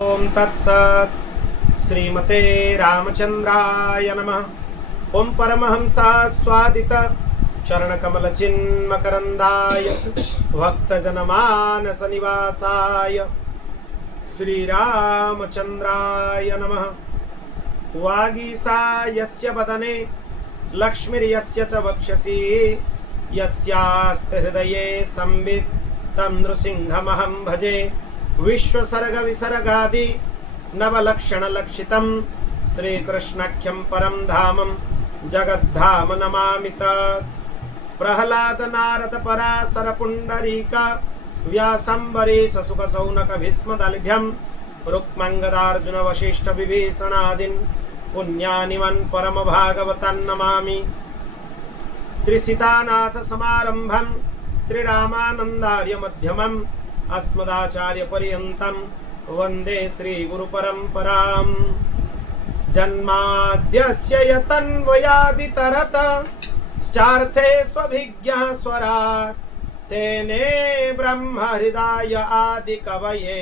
ओम तत्सत्। श्रीमते रामचंद्राय नमः। ओम परमहंसास्वादित चरणकमलचिन्मकरन्दाय भक्तजनमानस निवासाय श्रीरामचंद्राय नमः। वागीसा यस्य वदने लक्ष्मीर्यस्य च वक्षसि यस्यास्ति हृदये संवित् तं नृसिंहमहं भजे। विश्वसर्ग विसर्गादि नवलक्षण लक्षितं श्रीकृष्णाख्यं परं धामं जगद्धाम नमामि तत्। प्रह्लाद नारद पराशर पुंडरीक व्यासंबरीश सुख सौनक भीष्मदलभ्यं रुक्मङ्गदार्जुन वशिष्ठ विभीषणादीन् पुण्यानिवन् परम भागवतान् नमामि। श्री सीतानाथ समारंभं श्रीरामानन्दार्य मध्यमम् अस्मदाचार्य पर्यन्तं वन्दे श्री गुरु परम्परां। जन्माद्यस्य यतन्वयादितरत श्चार्थे स्वभिज्ञः स्वराट् तेने ब्रह्म हृदय आदि कवये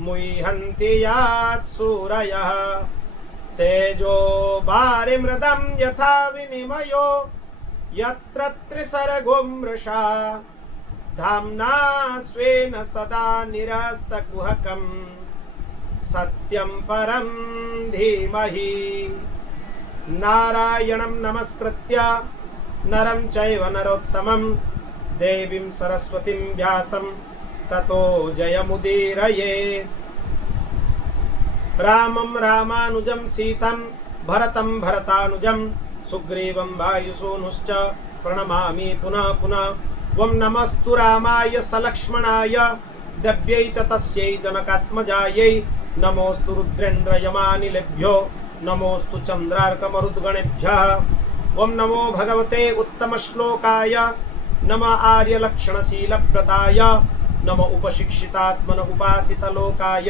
मुह्यन्ति यात् सूरयः। तेजो वारिमृदं यथा विनिमयो यत्र त्रिसर्गो मृषा धाम्ना स्वेन सदा निरस्तकुहकं सत्यं परं धीमहि। नारायणं नमस्कृत्य नरं चैव नरोत्तमं देवीं सरस्वतीं व्यासं ततो जयमुदीरयेत्। रामं रामानुजं सीतं भरतं भरतानुजं सुग्रीवं वायुसूनुश्च प्रणमामि पुनः पुनः। ओम नमस्तु रामाय सलक्ष्मणाय दव्यै च तस्यै जनकात्मजायै नमोस्तु रुद्रेन्द्रयमानिलेभ्यो नमोस्तु चन्द्रार्कमरुद्गणेभ्यः। ओम नमो भगवते उत्तमश्लोकाय नमः आर्यलक्षणशीलव्रताय नमः उपशिक्षितात्मन उपासितलोकाय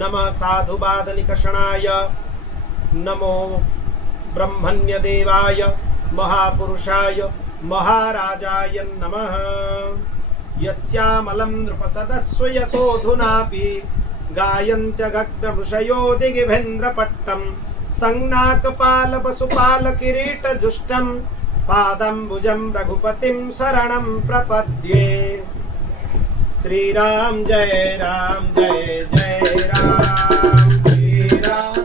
नमः साधुवादनिकषणाय नमो ब्रह्मण्यदेवाय महापुरुषाय महाराजाय नमः। यस्यामलं नृपसदस्व यशोधुनापि गायन्त्यगग्नवृषयो दिगिभेन्द्रपट्टं संनाकपालपशुपालकिरीटजुष्टं पादम्बुजं रघुपतिं शरणं प्रपद्ये। श्रीराम जय राम जय जय राम श्रीराम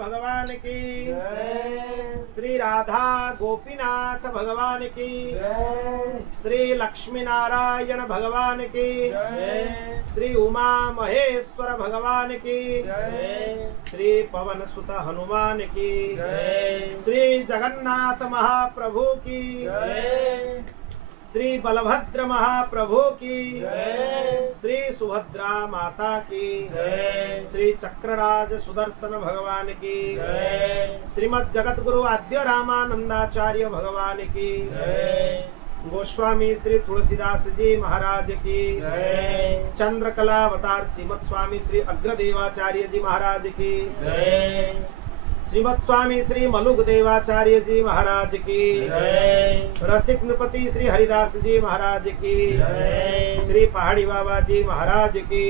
भगवान की श्री राधा गोपीनाथ भगवान की श्री लक्ष्मी नारायण भगवान की श्री उमा महेश्वर भगवान की श्री पवन सुत हनुमान की श्री जगन्नाथ महाप्रभु की श्री बलभद्र महाप्रभु की श्री सुभद्रा माता की श्री चक्रराज सुदर्शन भगवान की श्रीमद् जगत गुरु आद्य रामानंदाचार्य भगवान की गोस्वामी श्री तुलसीदास जी महाराज की चंद्रकला अवतार श्रीमद स्वामी श्री अग्रदेवाचार्य जी महाराज की श्रीमद स्वामी श्री मलुक देवाचार्य जी महाराज की, रसिक नृपति श्री हरिदास जी महाराज की, श्री पहाड़ी बाबा जी महाराज की,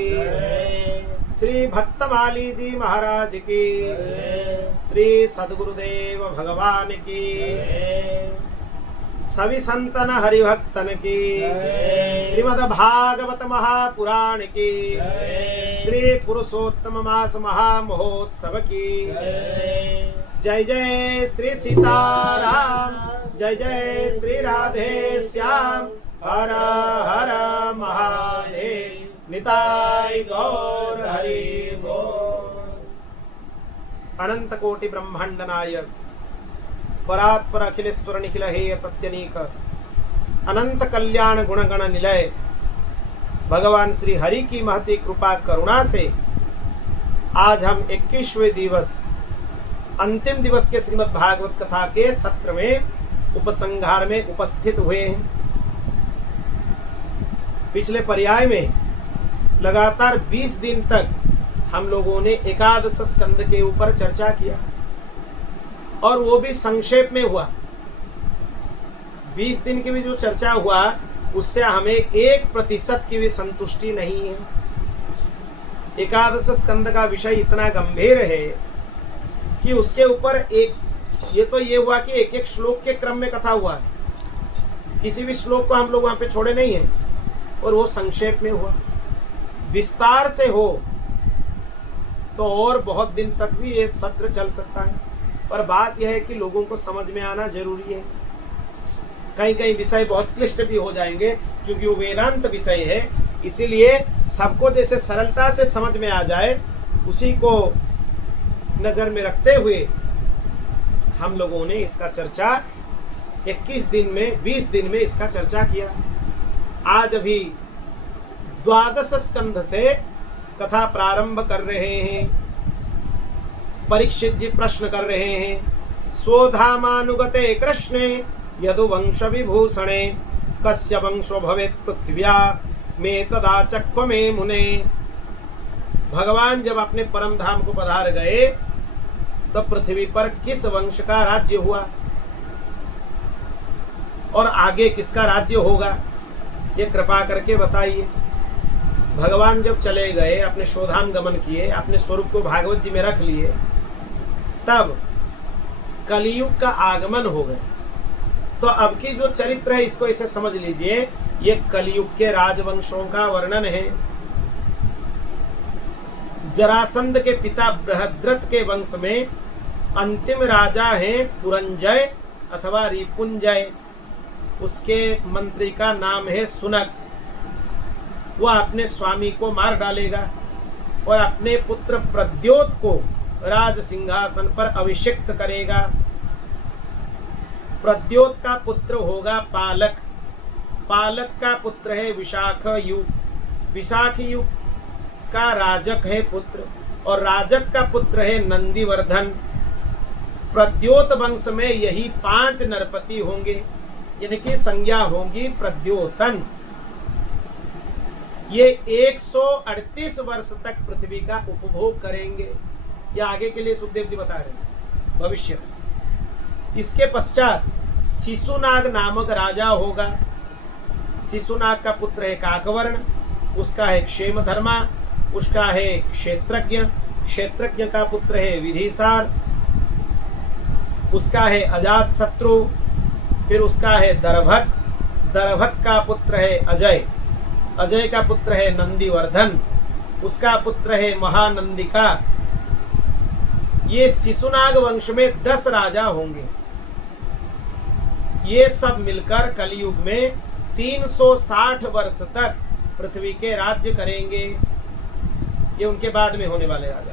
श्री भक्तमाली जी महाराज की, श्री सद्गुरुदेव भगवान की, सभी संतन हरिभक्तन की, श्रीमद् भागवत महापुराण की, श्री पुरुषोत्तम मास महामहोत्सव की। जय जय श्री सीताराम, जय जय श्री राधे श्याम, हर हर महादेव, निताय गौर हरि बोल। अनंत कोटि ब्रह्मांड नायक परात्पर अखिलेश्वर निखिल हेय प्रत्यनीक अनंत कल्याण गुणगण निलय भगवान श्री हरि की महती कृपा करुणा से आज हम 21वें दिवस अंतिम दिवस के श्रीमद् भागवत कथा के सत्र में उपसंहार में उपस्थित हुए हैं। पिछले पर्याय में लगातार 20 दिन तक हम लोगों ने एकादश स्कंद के ऊपर चर्चा किया और वो भी संक्षेप में हुआ। 20 दिन की भी जो चर्चा हुआ उससे हमें 1% की भी संतुष्टि नहीं है। एकादश स्कंद का विषय इतना गंभीर है कि उसके ऊपर ये हुआ कि एक एक श्लोक के क्रम में कथा हुआ, किसी भी श्लोक को हम लोग वहां पे छोड़े नहीं है और वो संक्षेप में हुआ। विस्तार से हो तो और बहुत दिन तक भी ये सत्र चल सकता है, पर बात यह है कि लोगों को समझ में आना जरूरी है। कहीं कहीं विषय बहुत क्लिष्ट भी हो जाएंगे क्योंकि वो वेदांत विषय है, इसीलिए सबको जैसे सरलता से समझ में आ जाए उसी को नजर में रखते हुए हम लोगों ने इसका चर्चा 20 दिन में इसका चर्चा किया। आज अभी द्वादश स्कंध से कथा प्रारंभ कर रहे हैं। परीक्षित जी प्रश्न कर रहे हैं, स्वधामानुगते कृष्णे यदुवंश विभूषणे कस्य वंशो भवेत् पृथ्व्या में तदा चक्व में मुने। भगवान जब अपने परम धाम को पधार गए तब पृथ्वी पर किस वंश का राज्य हुआ और आगे किसका राज्य होगा, ये कृपा करके बताइए। भगवान जब चले गए, अपने शोधाम गमन किए, अपने स्वरूप को भागवत जी में रख लिए, तब कलियुग का आगमन हो गया। तो अब की जो चरित्र है इसको इसे समझ लीजिए, ये कलियुग के राजवंशों का वर्णन है। जरासंध के पिता बृहद्रथ के वंश में अंतिम राजा हैं पुरंजय अथवा रिपुंजय। उसके मंत्री का नाम है सुनक। वह अपने स्वामी को मार डालेगा और अपने पुत्र प्रद्योत को राज सिंहासन पर अभिषिक्त करेगा। प्रद्योत का पुत्र होगा पालक, पालक का पुत्र है विशाखयु, विशाखयु का राजक है पुत्र और राजक का पुत्र है नंदीवर्धन। प्रद्योत वंश में यही 5 नरपति होंगे, यानी कि संज्ञा होंगी प्रद्योतन। ये 138 वर्ष तक पृथ्वी का उपभोग करेंगे। यह आगे के लिए सुखदेव जी बता रहे हैं भविष्य। इसके पश्चात शिशुनाग नामक राजा होगा। शिशुनाग का पुत्र है काकवर्ण, उसका है क्षेमधर्मा, उसका है क्षेत्रज्ञ, क्षेत्रज्ञ का पुत्र है विधिसार, उसका है अजात शत्रु, फिर उसका है दर्भक, दर्भक का पुत्र है अजय, अजय का पुत्र है नंदीवर्धन, उसका पुत्र है महानंदिका। ये शिशुनाग वंश में 10 राजा होंगे। ये सब मिलकर कलयुग में 360 वर्ष तक पृथ्वी के राज्य करेंगे। ये उनके बाद में होने वाले राजा।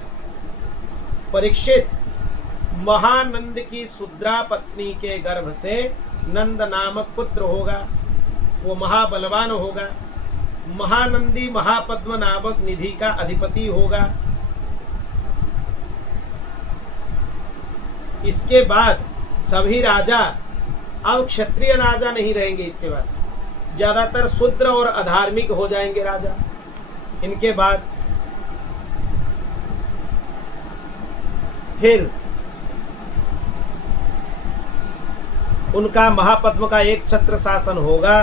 परीक्षित महानंद की शुद्रा पत्नी के गर्भ से नंद नामक पुत्र होगा, वो महाबलवान होगा। महानंदी महापद्म नामक निधि का अधिपति होगा। इसके बाद सभी राजा अब क्षत्रिय राजा नहीं रहेंगे। इसके बाद ज्यादातर शूद्र और अधार्मिक हो जाएंगे राजा। इनके बाद फिर उनका महापद्म का एक छत्र शासन होगा।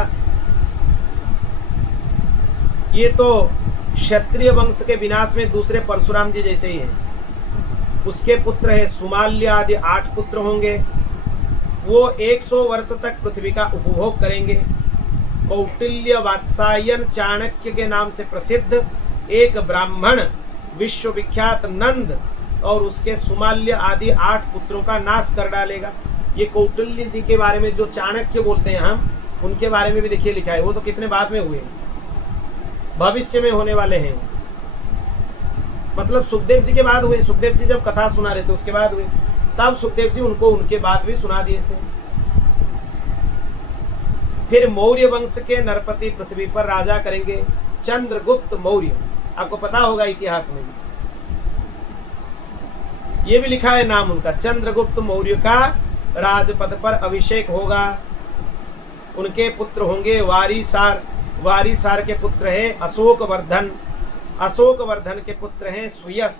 ये तो क्षत्रिय वंश के विनाश में दूसरे परशुराम जी जैसे ही हैं। उसके पुत्र है सुमाल्य आदि 8 पुत्र होंगे। वो 100 वर्ष तक पृथ्वी का उपभोग करेंगे। कौटिल्य, वात्सायन, चाणक्य के नाम से प्रसिद्ध एक ब्राह्मण विश्वविख्यात नंद और उसके सुमाल्य आदि 8 पुत्रों का नाश कर डालेगा। ये कौटिल्य जी के बारे में जो चाणक्य बोलते हैं हम, उनके बारे में भी देखिए लिखा है। वो तो कितने बाद में हुए, भविष्य में होने वाले हैं। मतलब सुखदेव जी के बाद हुए। सुखदेव जी जब कथा सुना रहे थे उसके बाद हुए। तब सुखदेव जी उनको उनके बाद भी सुना दिए थे। फिर मौर्य वंश के नरपति पृथ्वी पर राजा करेंगे चंद्रगुप्त मौर्य। आपको पता होगा इतिहास में ये भी लिखा है नाम उनका। चंद्रगुप्त मौर्य का राजपद पर अभिषेक होगा। उनके पुत्र होंगे वारीसार। वारीसार के पुत्र है अशोकवर्धन। अशोकवर्धन के पुत्र हैं सुयस।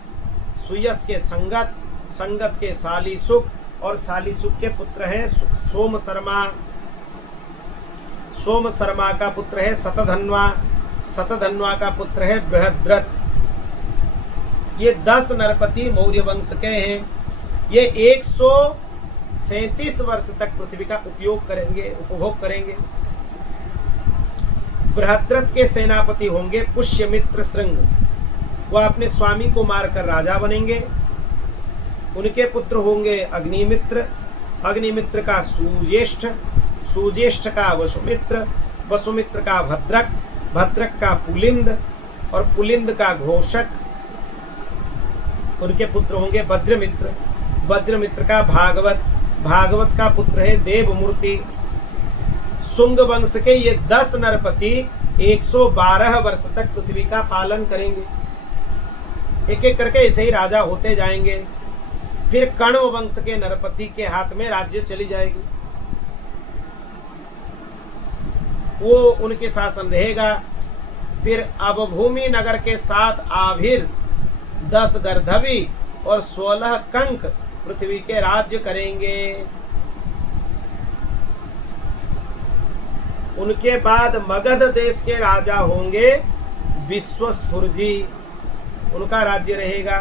सुयस के संगत, संगत के सालीसुक और सालीसुक के पुत्र हैं सोम शर्मा। सोम शर्मा का पुत्र है शतधन्वा। शतधन्वा का पुत्र है बृहद्रथ। ये 10 नरपति मौर्य वंश के हैं। ये 137 वर्ष तक पृथ्वी का उपयोग करेंगे, उपभोग करेंगे। बृहद्रथ के सेनापति होंगे पुष्यमित्र श्रृंग। वह अपने स्वामी को मारकर राजा बनेंगे। उनके पुत्र होंगे अग्निमित्र। अग्निमित्र का सुज्येष्ठ, सुज्येष्ठ का वसुमित्र, वसुमित्र का भद्रक, भद्रक का पुलिंद और पुलिंद का घोषक। उनके पुत्र होंगे वज्रमित्र। वज्रमित्र का भागवत, भागवत का पुत्र है देवमूर्ति। शुंग वंश के ये 10 नरपति 112 वर्ष तक पृथ्वी का पालन करेंगे। एक एक करके ऐसे ही राजा होते जाएंगे। फिर कण्व वंश के नरपति के हाथ में राज्य चली जाएगी। वो उनके शासन रहेगा। फिर अवभूमि नगर के 7 आभिर, 10 गर्धवी और 16 कंक पृथ्वी के राज्य करेंगे। उनके बाद मगध देश के राजा होंगे विश्वस्फुर जी। उनका राज्य रहेगा।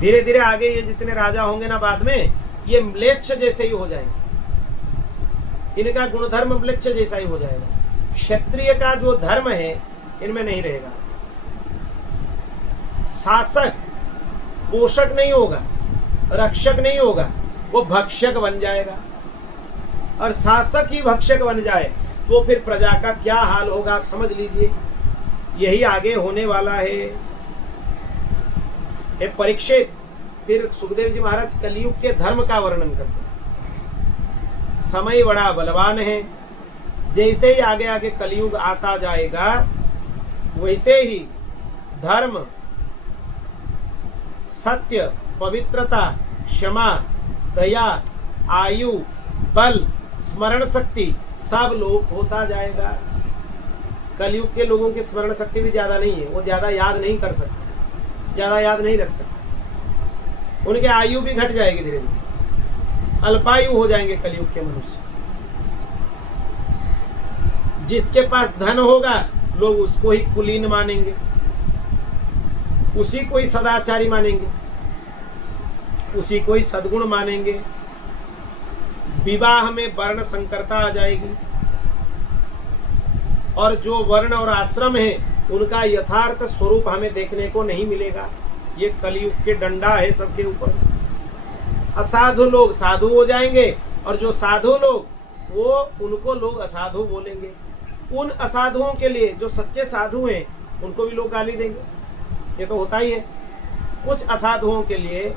धीरे धीरे आगे ये जितने राजा होंगे ना बाद में, ये म्लेच्छ जैसे ही हो जाएंगे। इनका गुणधर्म म्लेच्छ जैसा ही हो जाएगा। क्षत्रिय का जो धर्म है इनमें नहीं रहेगा। शासक पोषक नहीं होगा, रक्षक नहीं होगा, वो भक्षक बन जाएगा। और शासक ही भक्षक बन जाए तो फिर प्रजा का क्या हाल होगा आप समझ लीजिए। यही आगे होने वाला है। परीक्षित फिर सुखदेव जी महाराज कलयुग के धर्म का वर्णन करते हैं। समय बड़ा बलवान है। जैसे ही आगे आगे कलयुग आता जाएगा वैसे ही धर्म, सत्य, पवित्रता, क्षमा, दया, आयु, बल, स्मरण शक्ति सब लोप होता जाएगा। कलयुग के लोगों की स्मरण शक्ति भी ज़्यादा नहीं है। वो ज़्यादा याद नहीं कर सकते, ज़्यादा याद नहीं रख सकते। उनके आयु भी घट जाएगी धीरे धीरे। अल्पायु हो जाएंगे कलयुग के मनुष्य। जिसके पास धन होगा लोग उसको ही कुलीन मानेंगे, उसी को ही सदाचारी मानेंगे, उसी को ही सद्गुण मानेंगे। विवाह में वर्ण संकरता आ जाएगी और जो वर्ण और आश्रम है उनका यथार्थ स्वरूप हमें देखने को नहीं मिलेगा। ये कलयुग के डंडा है सबके ऊपर। असाधु लोग साधु हो जाएंगे और जो साधु लोग वो उनको लोग असाधु बोलेंगे। उन असाधुओं के लिए जो सच्चे साधु हैं उनको भी लोग गाली देंगे। ये तो होता ही है। कुछ असाधुओं के लिए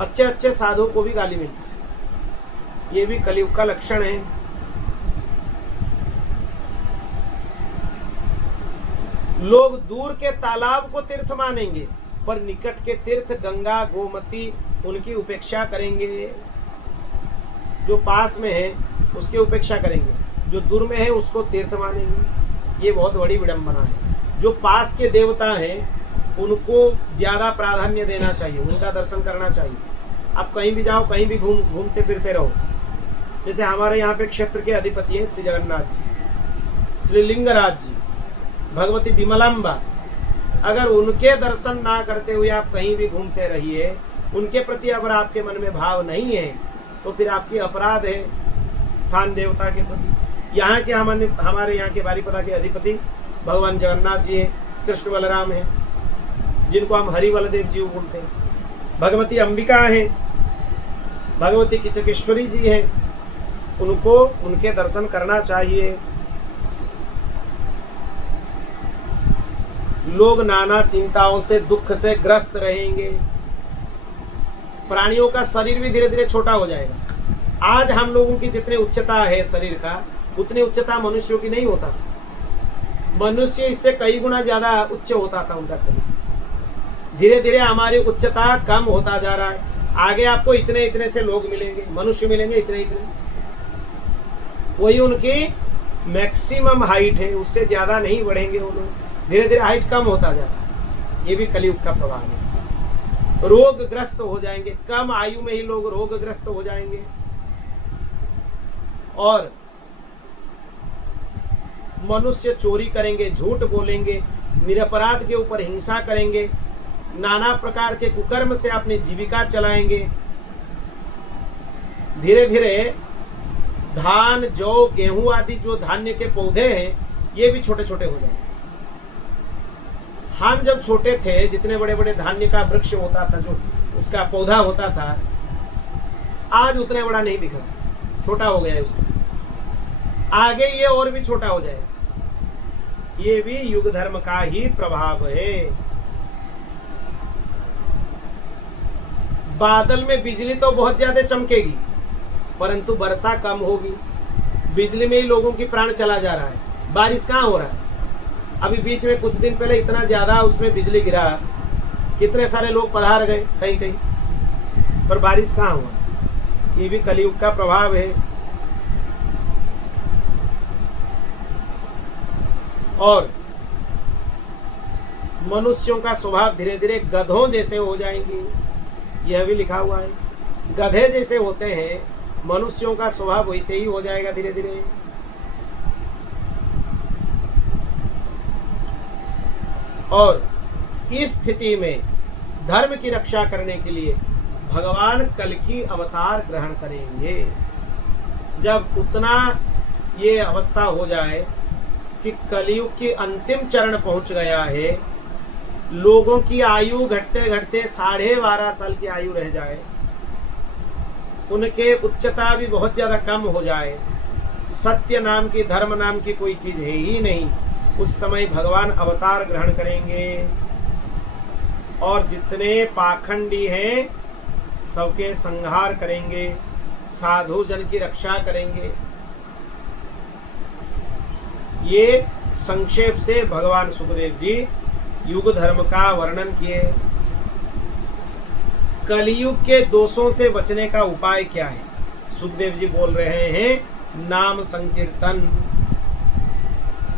अच्छे अच्छे साधुओं को भी गाली मिलती है। ये भी कलयुग का लक्षण है। लोग दूर के तालाब को तीर्थ मानेंगे पर निकट के तीर्थ गंगा, गोमती उनकी उपेक्षा करेंगे। जो पास में है उसकी उपेक्षा करेंगे, जो दूर में है उसको तीर्थ मानेंगे। ये बहुत बड़ी विडंबना है। जो पास के देवता हैं उनको ज़्यादा प्राधान्य देना चाहिए, उनका दर्शन करना चाहिए। आप कहीं भी जाओ, कहीं भी घूमते फिरते रहो, जैसे हमारे यहाँ पे क्षेत्र के अधिपति हैं श्री जगन्नाथ जी, श्री लिंगराज जी, भगवती विमलाम्बा, अगर उनके दर्शन ना करते हुए आप कहीं भी घूमते रहिए, उनके प्रति अगर आपके मन में भाव नहीं है तो फिर आपकी अपराध है स्थान देवता के प्रति। यहाँ के हमारे यहाँ के बारीपदा के अधिपति भगवान जगन्नाथ जी हैं, कृष्ण बलराम हैं, जिनको हम हरि बलदेव जी बोलते हैं, भगवती अंबिका हैं, भगवती किचकेश्वरी जी हैं, उनको उनके दर्शन करना चाहिए। लोग नाना चिंताओं से दुख से ग्रस्त रहेंगे, प्राणियों का शरीर भी धीरे धीरे छोटा हो जाएगा। आज हम लोगों की जितनी उच्चता है शरीर का, उतनी उच्चता मनुष्यों की नहीं होता था। मनुष्य इससे कई गुना ज्यादा उच्च होता था उनका शरीर। धीरे धीरे हमारी उच्चता कम होता जा रहा है। आगे आपको इतने इतने से लोग मिलेंगे, मनुष्य मिलेंगे इतने इतने, वही उनकी मैक्सिमम हाइट है, उससे ज्यादा नहीं बढ़ेंगे वो लोग। धीरे धीरे हाइट कम होता जा रहा है। ये भी कलयुग का प्रभाव है। रोगग्रस्त हो जाएंगे, कम आयु में ही लोग रोगग्रस्त हो जाएंगे और मनुष्य चोरी करेंगे, झूठ बोलेंगे, निरपराध के ऊपर हिंसा करेंगे, नाना प्रकार के कुकर्म से अपनी जीविका चलाएंगे। धीरे धीरे धान, जौ, गेहूं आदि जो धान्य के पौधे हैं, ये भी छोटे छोटे हो जाएंगे। हम जब छोटे थे, जितने बड़े बड़े धान्य का वृक्ष होता था, जो उसका पौधा होता था, आज उतना बड़ा नहीं दिख रहा, छोटा हो गया है उसका। आगे ये और भी छोटा हो जाएगा। ये भी युग धर्म का ही प्रभाव है। बादल में बिजली तो बहुत ज्यादा चमकेगी, परंतु वर्षा कम होगी। बिजली में ही लोगों की प्राण चला जा रहा है। बारिश कहाँ हो रहा है? अभी बीच में कुछ दिन पहले इतना ज्यादा उसमें बिजली गिरा, कितने सारे लोग पधार गए कहीं कहीं, पर बारिश कहाँ हुआ? ये भी कलयुग का प्रभाव है। और मनुष्यों का स्वभाव धीरे धीरे गधों जैसे हो जाएंगे, यह भी लिखा हुआ है। गधे जैसे होते हैं, मनुष्यों का स्वभाव वैसे ही हो जाएगा धीरे धीरे। और इस स्थिति में धर्म की रक्षा करने के लिए भगवान कल की अवतार ग्रहण करेंगे। जब उतना ये अवस्था हो जाए कि कलयुग की अंतिम चरण पहुंच गया है, लोगों की आयु घटते घटते 12.5 साल की आयु रह जाए, उनके उच्चता भी बहुत ज़्यादा कम हो जाए, सत्य नाम की, धर्म नाम की कोई चीज़ है ही नहीं, उस समय भगवान अवतार ग्रहण करेंगे और जितने पाखंडी हैं सबके संहार करेंगे, साधु जन की रक्षा करेंगे। ये संक्षेप से भगवान सुखदेव जी युग धर्म का वर्णन किए। कलयुग के दोषों से बचने का उपाय क्या है? सुखदेव जी बोल रहे हैं नाम संकीर्तन।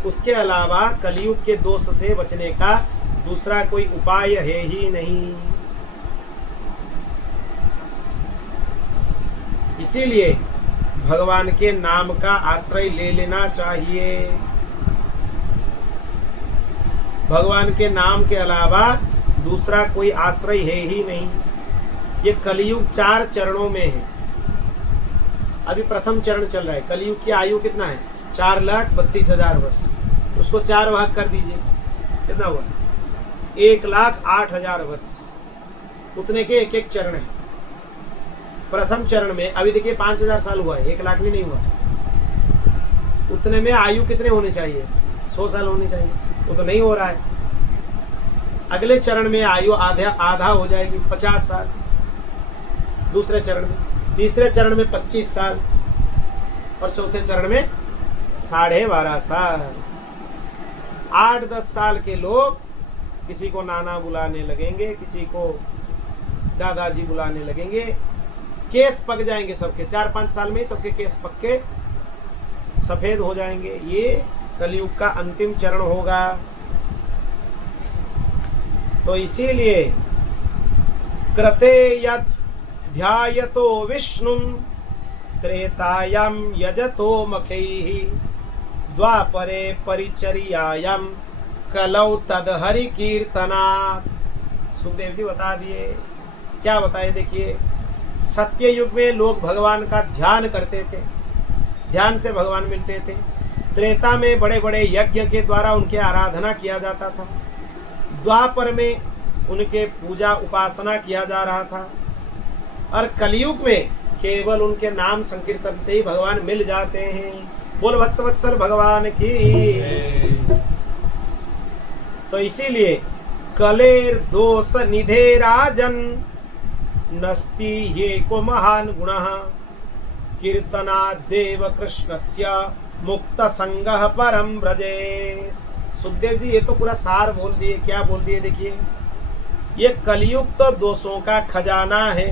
उसके अलावा कलयुग के दोष से बचने का दूसरा कोई उपाय है ही नहीं। इसीलिए भगवान के नाम का आश्रय ले लेना चाहिए। भगवान के नाम के अलावा दूसरा कोई आश्रय है ही नहीं। ये कलयुग 4 चरणों में है। अभी प्रथम चरण चल रहा है। कलयुग की आयु कितना है? 4,32,000 वर्ष। उसको 4 भाग कर दीजिए, कितना हुआ? 1,08,000 वर्ष। उतने के एक एक चरण है। प्रथम चरण में अभी देखिए 5,000 साल हुआ है, 1 लाख भी नहीं हुआ। उतने में आयु कितने होने चाहिए? 100 साल होने चाहिए, वो तो नहीं हो रहा है। अगले चरण में आयु आधा हो जाएगी, 50 साल। दूसरे चरण में, तीसरे चरण में 25 साल और चौथे चरण में 12.5 साल। 8-10 साल के लोग किसी को नाना बुलाने लगेंगे, किसी को दादाजी बुलाने लगेंगे। केस पक जाएंगे सबके, 4-5 साल में सबके केस पक के सफेद हो जाएंगे। ये कलयुग का अंतिम चरण होगा। तो इसीलिए कृते यत् ध्यायतो विष्णुं त्रेतायां यजतो मखैः द्वापरे परिचर्यायां कलौ तदहरि कीर्तनात्। सुखदेव जी बता दिए। क्या बताए? देखिए, सत्य युग में लोग भगवान का ध्यान करते थे, ध्यान से भगवान मिलते थे। त्रेता में बड़े बड़े यज्ञ के द्वारा उनके आराधना किया जाता था। द्वापर में उनके पूजा उपासना किया जा रहा था। और कलयुग में केवल उनके नाम संकीर्तन से ही भगवान मिल जाते हैं। बोल भक्तवत्सल भगवान की। तो इसीलिए कलेर दोष निधे राजन नस्ति ये को महान गुणः कीर्तना देव कृष्णस्य मुक्त संगः परम ब्रजे। सुखदेव जी ये तो पूरा सार बोल दिए। क्या बोल दिए? देखिए, ये कलयुग तो दोषों का खजाना है,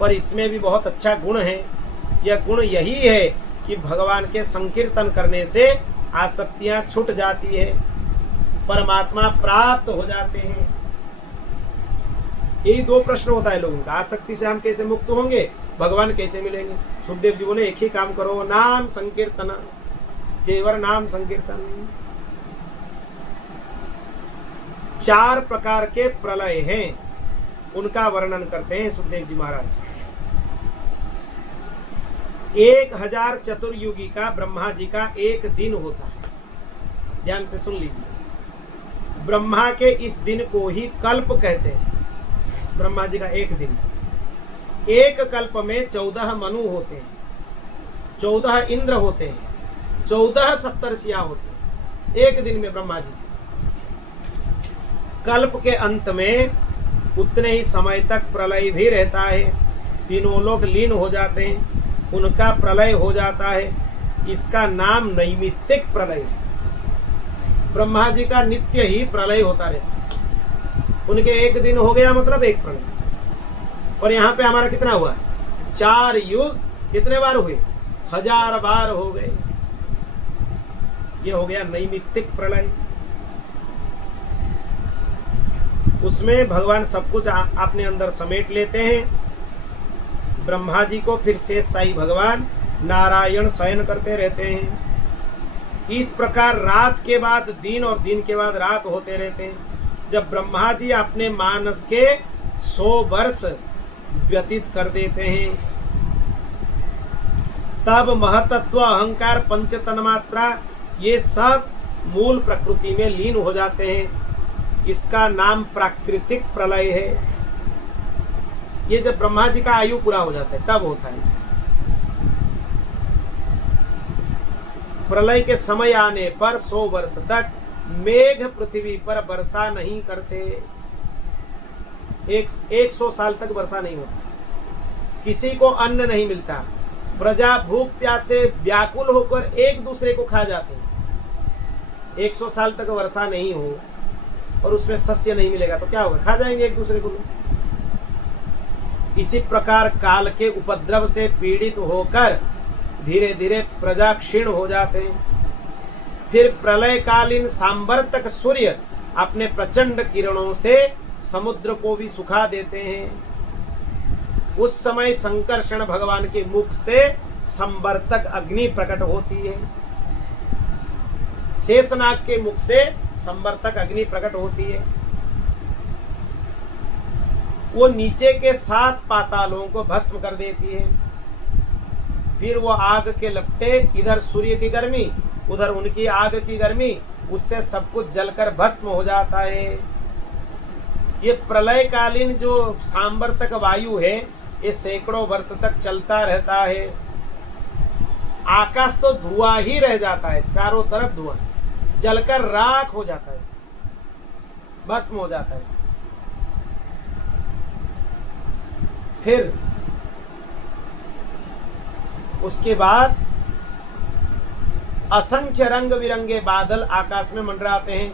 पर इसमें भी बहुत अच्छा गुण है। यह गुण यही है कि भगवान के संकीर्तन करने से आसक्तियां छूट जाती है, परमात्मा प्राप्त हो जाते हैं। यही दो प्रश्न होता है लोगों का, आसक्ति से हम कैसे मुक्त होंगे, भगवान कैसे मिलेंगे। सुखदेव जी बोले एक ही काम करो, नाम संकीर्तन, केवल नाम संकीर्तन। 4 प्रकार के प्रलय हैं, उनका वर्णन करते हैं सुखदेव जी महाराज। 1000 चतुर्युगी का ब्रह्मा जी का एक दिन होता है। ध्यान से सुन लीजिए। ब्रह्मा के इस दिन को ही कल्प कहते हैं। ब्रह्मा जी का एक दिन, एक कल्प में 14 मनु होते हैं, 14 इंद्र होते हैं, 14 सप्तर्षियां होते हैं एक दिन में ब्रह्मा जी। कल्प के अंत में उतने ही समय तक प्रलय भी रहता है। तीनों लोग लीन हो जाते हैं, उनका प्रलय हो जाता है। इसका नाम नैमित्तिक प्रलय है। ब्रह्मा जी का नित्य ही प्रलय होता रहता है। उनके एक दिन हो गया मतलब एक प्रलय। और यहाँ पे हमारा कितना हुआ? 4 युग कितने बार हुए? 1000 बार हो गए। ये हो गया नैमित्तिक प्रलय। उसमें भगवान सब कुछ अपने अंदर समेट लेते हैं। ब्रह्मा जी को फिर शेष साई भगवान नारायण शयन करते रहते हैं। इस प्रकार रात के बाद दिन और दिन के बाद रात होते रहते हैं। जब ब्रह्मा जी अपने मानस के 100 वर्ष व्यतीत कर देते हैं, तब महतत्व, अहंकार, पंच तन्मात्रा ये सब मूल प्रकृति में लीन हो जाते हैं। इसका नाम प्राकृतिक प्रलय है। ये जब ब्रह्मा जी का आयु पूरा हो जाता है तब होता है। प्रलय के समय आने पर 100 वर्ष तक मेघ पृथ्वी पर वर्षा नहीं करते। 100 साल तक वर्षा नहीं होती। किसी को अन्न नहीं मिलता। प्रजा भूख प्यास से व्याकुल होकर एक दूसरे को खा जाते हैं। 100 साल तक वर्षा नहीं हो और उसमें सस्य नहीं मिलेगा तो क्या होगा? खा जाएंगे एक दूसरे को। इसी प्रकार काल के उपद्रव से पीड़ित होकर धीरे धीरे प्रजा क्षीण हो जाते हैं। फिर प्रलयकालीन सांवर्तक सूर्य अपने प्रचंड किरणों से समुद्र को भी सुखा देते हैं। उस समय संकर्षण भगवान के मुख से संवर्तक अग्नि प्रकट होती है। शेषनाग के मुख से संवर्तक अग्नि प्रकट होती है। वो नीचे के 7 पातालों को भस्म कर देती है। फिर वो आग के लपटे, इधर सूर्य की गर्मी, उधर उनकी आग की गर्मी, उससे सब कुछ जलकर भस्म हो जाता है। ये प्रलयकालीन जो सांवर्तक वायु है ये सैकड़ों वर्ष तक चलता रहता है। आकाश तो धुआं ही रह जाता है, चारों तरफ धुआं, जलकर राख हो जाता है, भस्म हो जाता है। फिर उसके बाद असंख्य रंग बिरंगे बादल आकाश में मंडराते हैं।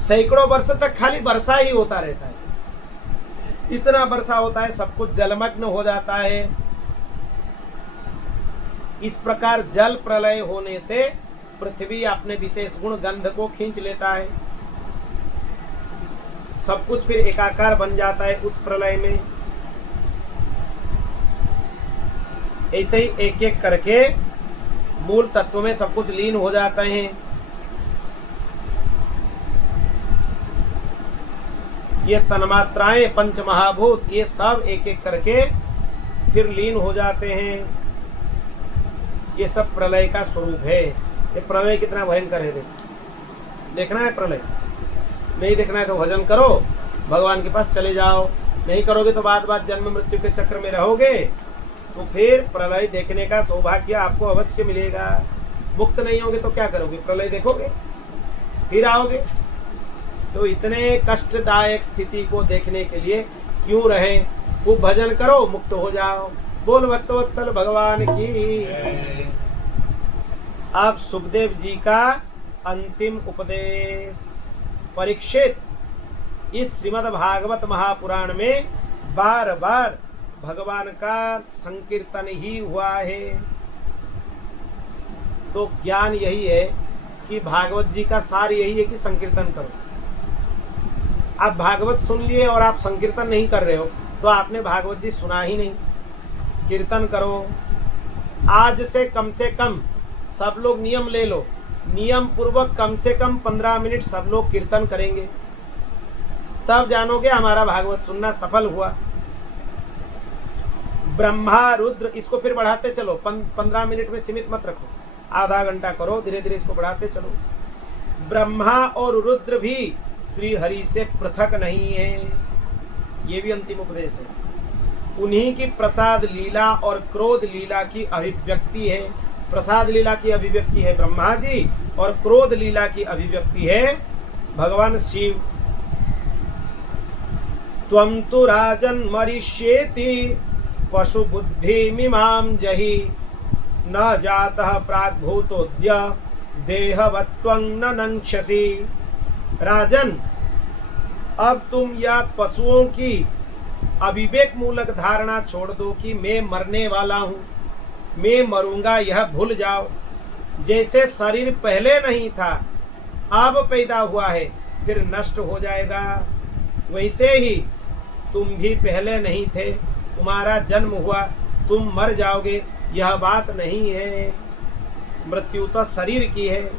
सैकड़ों वर्ष तक खाली वर्षा ही होता रहता है। इतना वर्षा होता है, सब कुछ जलमग्न हो जाता है। इस प्रकार जल प्रलय होने से पृथ्वी अपने विशेष गुण गंध को खींच लेता है। सब कुछ फिर एकाकार बन जाता है उस प्रलय में। ऐसे ही एक एक करके मूल तत्व में सब कुछ लीन हो जाते हैं। ये तन्मात्राएं पंच महाभूत ये सब एक एक करके फिर लीन हो जाते हैं। ये सब प्रलय का स्वरूप है। ये प्रलय कितना भयंकर है देखना है। प्रलय नहीं देखना है तो भजन करो, भगवान के पास चले जाओ। नहीं करोगे तो बाद जन्म मृत्यु के चक्र में रहोगे, तो फिर प्रलय देखने का सौभाग्य आपको अवश्य मिलेगा। मुक्त नहीं होगे तो क्या करोगे? प्रलय देखोगे फिर आओगे। तो इतने कष्टदायक स्थिति को देखने के लिए क्यों रहे? खूब भजन करो, मुक्त हो जाओ। बोल भक्तवत्सल भगवान की। अब सुखदेव जी का अंतिम उपदेश। परीक्षित, इस श्रीमद् भागवत महापुराण में बार बार भगवान का संकीर्तन ही हुआ है। तो ज्ञान यही है कि भागवत जी का सार यही है कि संकीर्तन करो। आप भागवत सुन लिए और आप संकीर्तन नहीं कर रहे हो तो आपने भागवत जी सुना ही नहीं। कीर्तन करो। आज से कम सब लोग नियम ले लो, नियम पूर्वक कम से कम 15 मिनट सब लोग कीर्तन करेंगे, तब जानोगे हमारा भागवत सुनना सफल हुआ। ब्रह्मा रुद्र, इसको फिर बढ़ाते चलो, 15 मिनट में सीमित मत रखो, आधा घंटा करो, धीरे धीरे इसको बढ़ाते चलो। ब्रह्मा और रुद्र भी श्री हरि से पृथक नहीं है। ये भी अंतिम उपदेश है। उन्हीं की प्रसाद लीला और क्रोध लीला की अभिव्यक्ति है। प्रसाद लीला की अभिव्यक्ति है ब्रह्मा जी और क्रोध लीला की अभिव्यक्ति है भगवान शिव। त्वं तु राजन् मरिष्येति पशु बुद्धि मिमां जहि न जातः प्राग्भूतोद्य देहवत्वं न नंक्षसि। राजन, अब तुम यह पशुओं की अविवेक मूलक धारणा छोड़ दो कि मैं मरने वाला हूँ, मैं मरूंगा, यह भूल जाओ। जैसे शरीर पहले नहीं था अब पैदा हुआ है फिर नष्ट हो जाएगा, वैसे ही तुम भी पहले नहीं थे, तुम्हारा जन्म हुआ, तुम मर जाओगे, यह बात नहीं है। मृत्यु तो शरीर की है,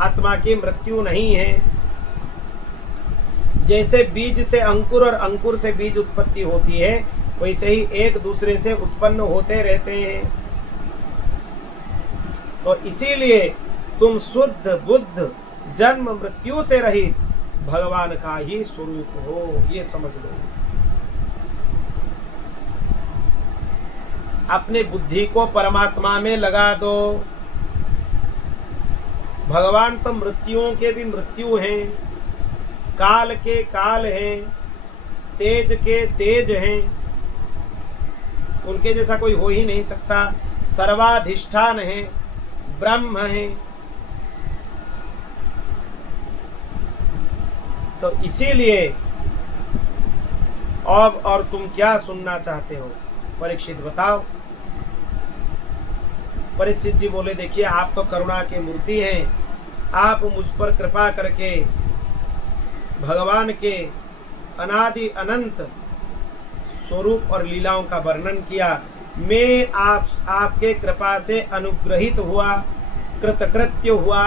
आत्मा की मृत्यु नहीं है। जैसे बीज से अंकुर और अंकुर से बीज उत्पत्ति होती है, वैसे ही एक दूसरे से उत्पन्न होते रहते हैं। तो इसीलिए तुम शुद्ध बुद्ध जन्म मृत्यु से रहित भगवान का ही स्वरूप हो, ये समझ लो। अपने बुद्धि को परमात्मा में लगा दो। भगवान तो मृत्युओं के भी मृत्यु हैं, काल के काल हैं, तेज के तेज हैं, उनके जैसा कोई हो ही नहीं सकता। सर्वाधिष्ठान है, ब्रह्म है। तो इसीलिए अब और तुम क्या सुनना चाहते हो? परीक्षित बताओ। परीक्षित जी बोले, देखिए आप तो करुणा के मूर्ति हैं, आप मुझ पर कृपा करके भगवान के अनादि अनंत स्वरूप और लीलाओं का वर्णन किया। मैं आपके कृपा से अनुग्रहित हुआ, कृतकृत्य हुआ,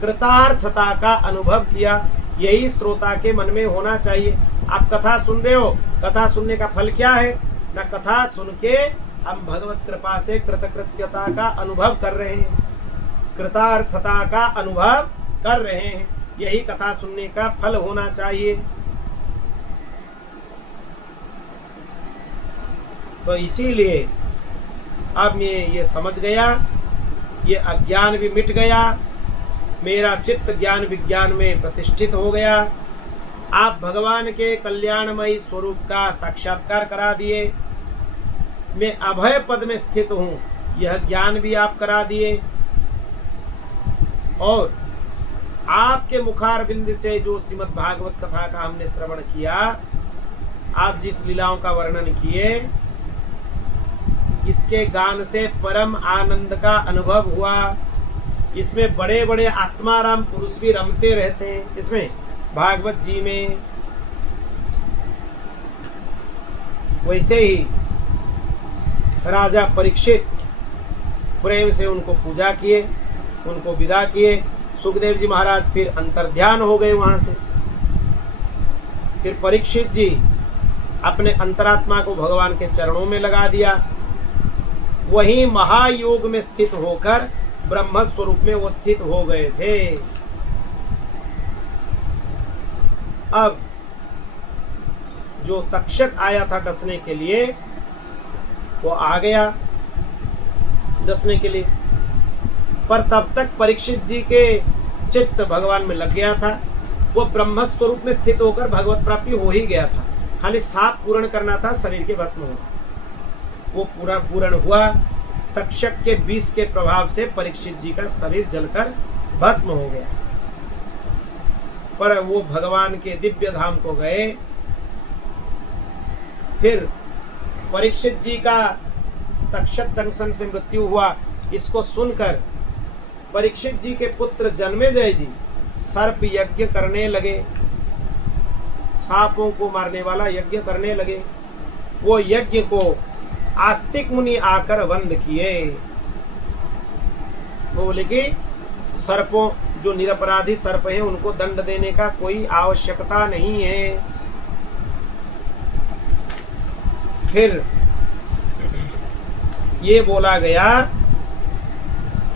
कृतार्थता का अनुभव किया। यही श्रोता के मन में होना चाहिए। आप कथा सुन रहे हो, कथा सुनने का फल क्या है? ना कथा सुन के हम भगवत कृपा से कृतकृत्यता का अनुभव कर रहे हैं, कृतार्थता का अनुभव कर रहे हैं। यही कथा सुनने का फल होना चाहिए। तो इसीलिए अब मैं ये समझ गया, ये अज्ञान भी मिट गया, मेरा चित्त ज्ञान विज्ञान में प्रतिष्ठित हो गया। आप भगवान के कल्याणमयी स्वरूप का साक्षात्कार करा दिए। मैं अभय पद में स्थित हूँ, यह ज्ञान भी आप करा दिए। और आपके मुखारविंद से जो श्रीमद् भागवत कथा का हमने श्रवण किया, आप जिस लीलाओं का वर्णन किए, इसके गान से परम आनंद का अनुभव हुआ। इसमें बड़े बड़े आत्माराम पुरुष भी रमते रहते हैं, इसमें भागवत जी में। वैसे ही राजा परीक्षित प्रेम से उनको पूजा किए, उनको विदा किए। सुखदेव जी महाराज फिर अंतर्ध्यान हो गए वहां से। फिर परीक्षित जी अपने अंतरात्मा को भगवान के चरणों में लगा दिया। वहीं महायोग में स्थित होकर ब्रह्म स्वरूप में वो स्थित हो गए थे। अब जो तक्षक आया था डसने के लिए, वो आ गया डसने के लिए, पर तब तक परीक्षित जी के चित्त भगवान में लग गया था। वो ब्रह्म स्वरूप में स्थित होकर भगवत प्राप्ति हो ही गया था। खाली साप पूर्ण करना था, शरीर के भस्म होना। वो पूर्ण हुआ। तक्षक के विष के प्रभाव से परीक्षित जी का शरीर जलकर भस्म हो गया। पर वो भगवान के दिव्य धाम को गए। फिर परीक्षित जी का तक्षक दंशन से मृत्यु हुआ। इसको सुनकर परीक्षित जी के पुत्र जन्मेजय जी सर्प यज्ञ करने लगे, सांपों को मारने वाला यज्ञ करने लगे। वो यज्ञ को आस्तिक मुनि आकर बंद किए। वो बोले कि सर्पों, जो निरपराधी सर्प हैं, उनको दंड देने का कोई आवश्यकता नहीं है। फिर ये बोला गया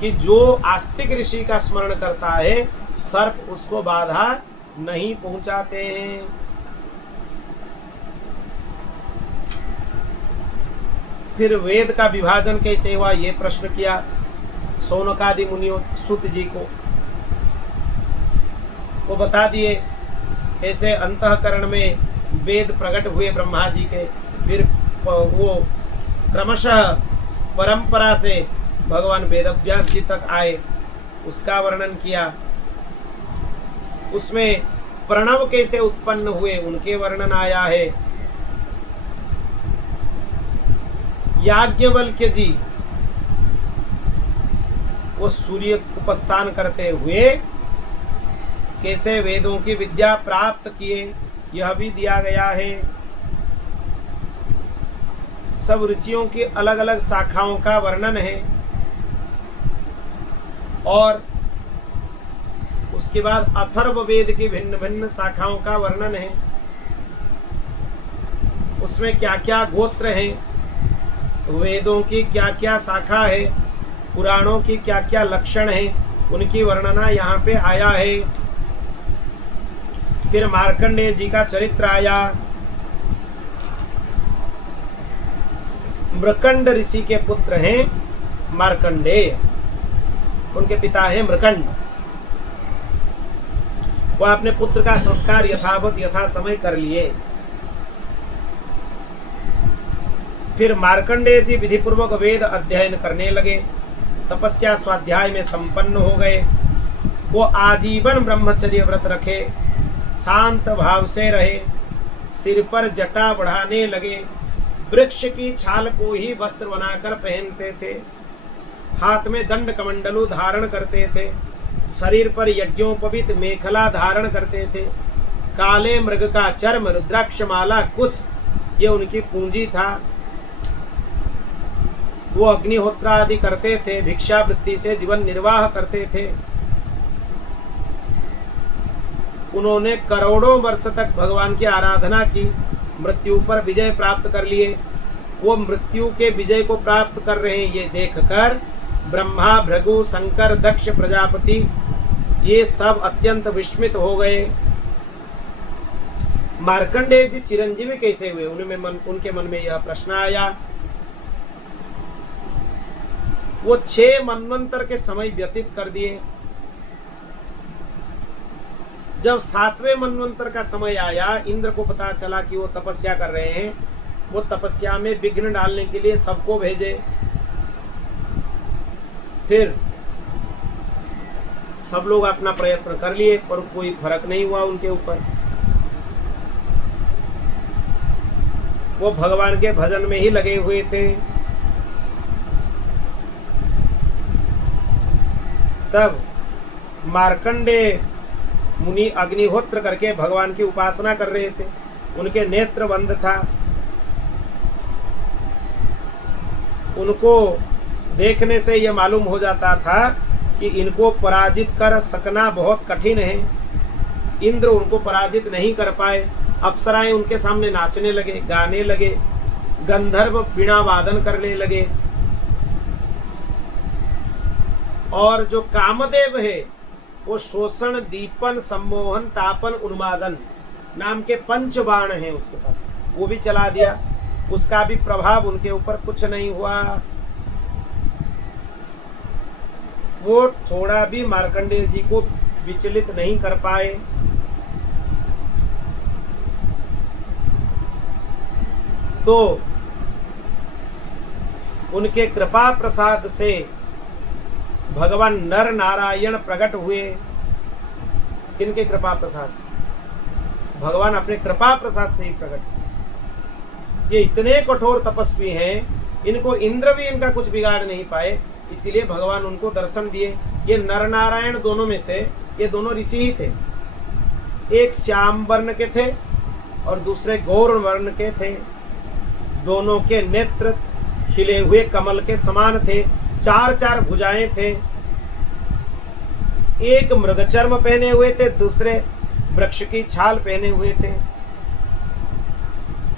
कि जो आस्तिक ऋषि का स्मरण करता है, सर्प उसको बाधा नहीं पहुंचाते हैं। फिर वेद का विभाजन कैसे हुआ, ये प्रश्न किया शौनकादि मुनियों सूत जी को। वो बता दिए कैसे अंतःकरण में वेद प्रकट हुए ब्रह्मा जी के। फिर वो क्रमशः परंपरा से भगवान वेदव्यास जी तक आए, उसका वर्णन किया। उसमें प्रणव कैसे उत्पन्न हुए, उनके वर्णन आया है। याज्ञवल्क्य जी वो सूर्य उपस्थान करते हुए कैसे वेदों की विद्या प्राप्त किए, यह भी दिया गया है। सब ऋषियों की अलग अलग शाखाओं का वर्णन है। और उसके बाद अथर्व वेद की भिन्न भिन्न शाखाओं का वर्णन है। उसमें क्या क्या गोत्र हैं, वेदों की क्या क्या शाखा है, पुराणों की क्या क्या लक्षण है, उनकी वर्णना यहाँ पे आया है। फिर मार्कंडेय जी का चरित्र आया। मृकंड ऋषि के पुत्र हैं मार्कंडेय, उनके पिता हैं मृकंड। वह अपने पुत्र का संस्कार यथावत यथा समय कर लिए। फिर मार्कंडेय जी विधि पूर्वक वेद अध्ययन करने लगे, तपस्या स्वाध्याय में संपन्न हो गए। वो आजीवन ब्रह्मचर्य व्रत रखे, शांत भाव से रहे, सिर पर जटा बढ़ाने लगे, वृक्ष की छाल को ही वस्त्र बनाकर पहनते थे, हाथ में दंड कमंडलु धारण करते थे, शरीर पर यज्ञोपवीत मेखला धारण करते थे, काले मृग का चर्म, रुद्राक्षमाला, कुश ये उनकी पूंजी था। वो अग्निहोत्र आदि करते थे, भिक्षावृत्ति से जीवन निर्वाह करते थे। उन्होंने करोड़ों वर्ष तक भगवान की आराधना की, मृत्यु पर विजय प्राप्त कर लिए। वो मृत्यु के विजय को प्राप्त कर रहे हैं ये देखकर ब्रह्मा, भृगु, शंकर, दक्ष, प्रजापति ये सब अत्यंत विस्मित हो गए। मार्कंडेय जी चिरंजीवी कैसे हुए, उनके मन में यह प्रश्न आया। वो 6 मनवंतर के समय व्यतीत कर दिए। जब 7वें मनवंतर का समय आया, इंद्र को पता चला कि वो तपस्या कर रहे हैं। वो तपस्या में विघ्न डालने के लिए सबको भेजे। फिर सब लोग अपना प्रयत्न कर लिए, पर कोई फर्क नहीं हुआ उनके ऊपर। वो भगवान के भजन में ही लगे हुए थे। तब मार्कंडेय मुनि अग्निहोत्र करके भगवान की उपासना कर रहे थे, उनके नेत्र बंद था। उनको देखने से यह मालूम हो जाता था कि इनको पराजित कर सकना बहुत कठिन है। इंद्र उनको पराजित नहीं कर पाए। अप्सराएं उनके सामने नाचने लगे, गाने लगे, गंधर्व वीणा वादन करने लगे। और जो कामदेव है वो शोषण, दीपन, सम्मोहन, तापन, उन्मादन नाम के 5 बाण हैं उसके पास, वो भी चला दिया। उसका भी प्रभाव उनके ऊपर कुछ नहीं हुआ। वो थोड़ा भी मार्कंडेय जी को विचलित नहीं कर पाए। तो उनके कृपा प्रसाद से भगवान नर नारायण प्रकट हुए। किनके कृपा प्रसाद से? भगवान अपने कृपा प्रसाद से ही प्रकट। ये इतने कठोर तपस्वी हैं, इनको इंद्र भी इनका कुछ बिगाड़ नहीं पाए, इसीलिए भगवान उनको दर्शन दिए। ये नर नारायण दोनों में से ये दोनों ऋषि ही थे। एक श्याम वर्ण के थे और दूसरे गौर वर्ण के थे। दोनों के नेत्र खिले हुए कमल के समान थे। 4 भुजाएं थे। एक मृगचर्म पहने हुए थे, दूसरे वृक्ष की छाल पहने हुए थे।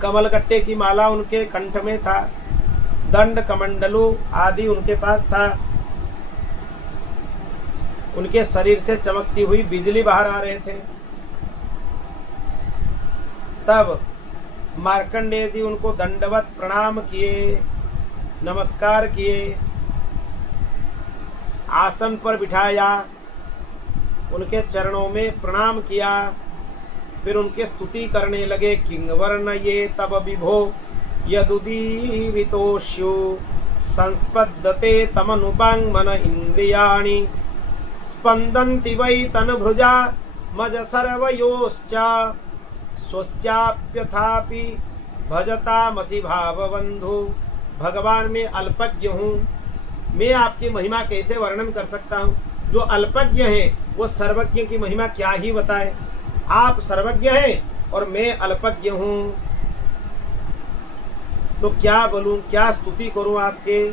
कमलगट्टे की माला उनके कंठ में था। दंड कमंडलू आदि उनके पास था। उनके शरीर से चमकती हुई बिजली बाहर आ रहे थे। तब मार्कंडेय जी उनको दंडवत प्रणाम किए, नमस्कार किए, आसन पर बिठाया, उनके चरणों में प्रणाम किया। फिर उनके स्तुति करने लगे। किंगवर्ण ये तब विभो यदुदीरितोष्यु संस्पद्यते तमनुपांग मन इंद्रियाणि स्पंदन्ति वै तनुभुजा मज सर्वयोश्च स्वस्याप्यथापि भजतामसि भावबंधु। भगवान मैं अल्पज्ञ हूँ, मैं आपकी महिमा कैसे वर्णन कर सकता हूँ? जो अल्पज्ञ है वो सर्वज्ञ की महिमा क्या ही बताए। आप सर्वज्ञ हैं और मैं अल्पज्ञ हूँ, तो क्या बोलूं, क्या स्तुति करूं आपके?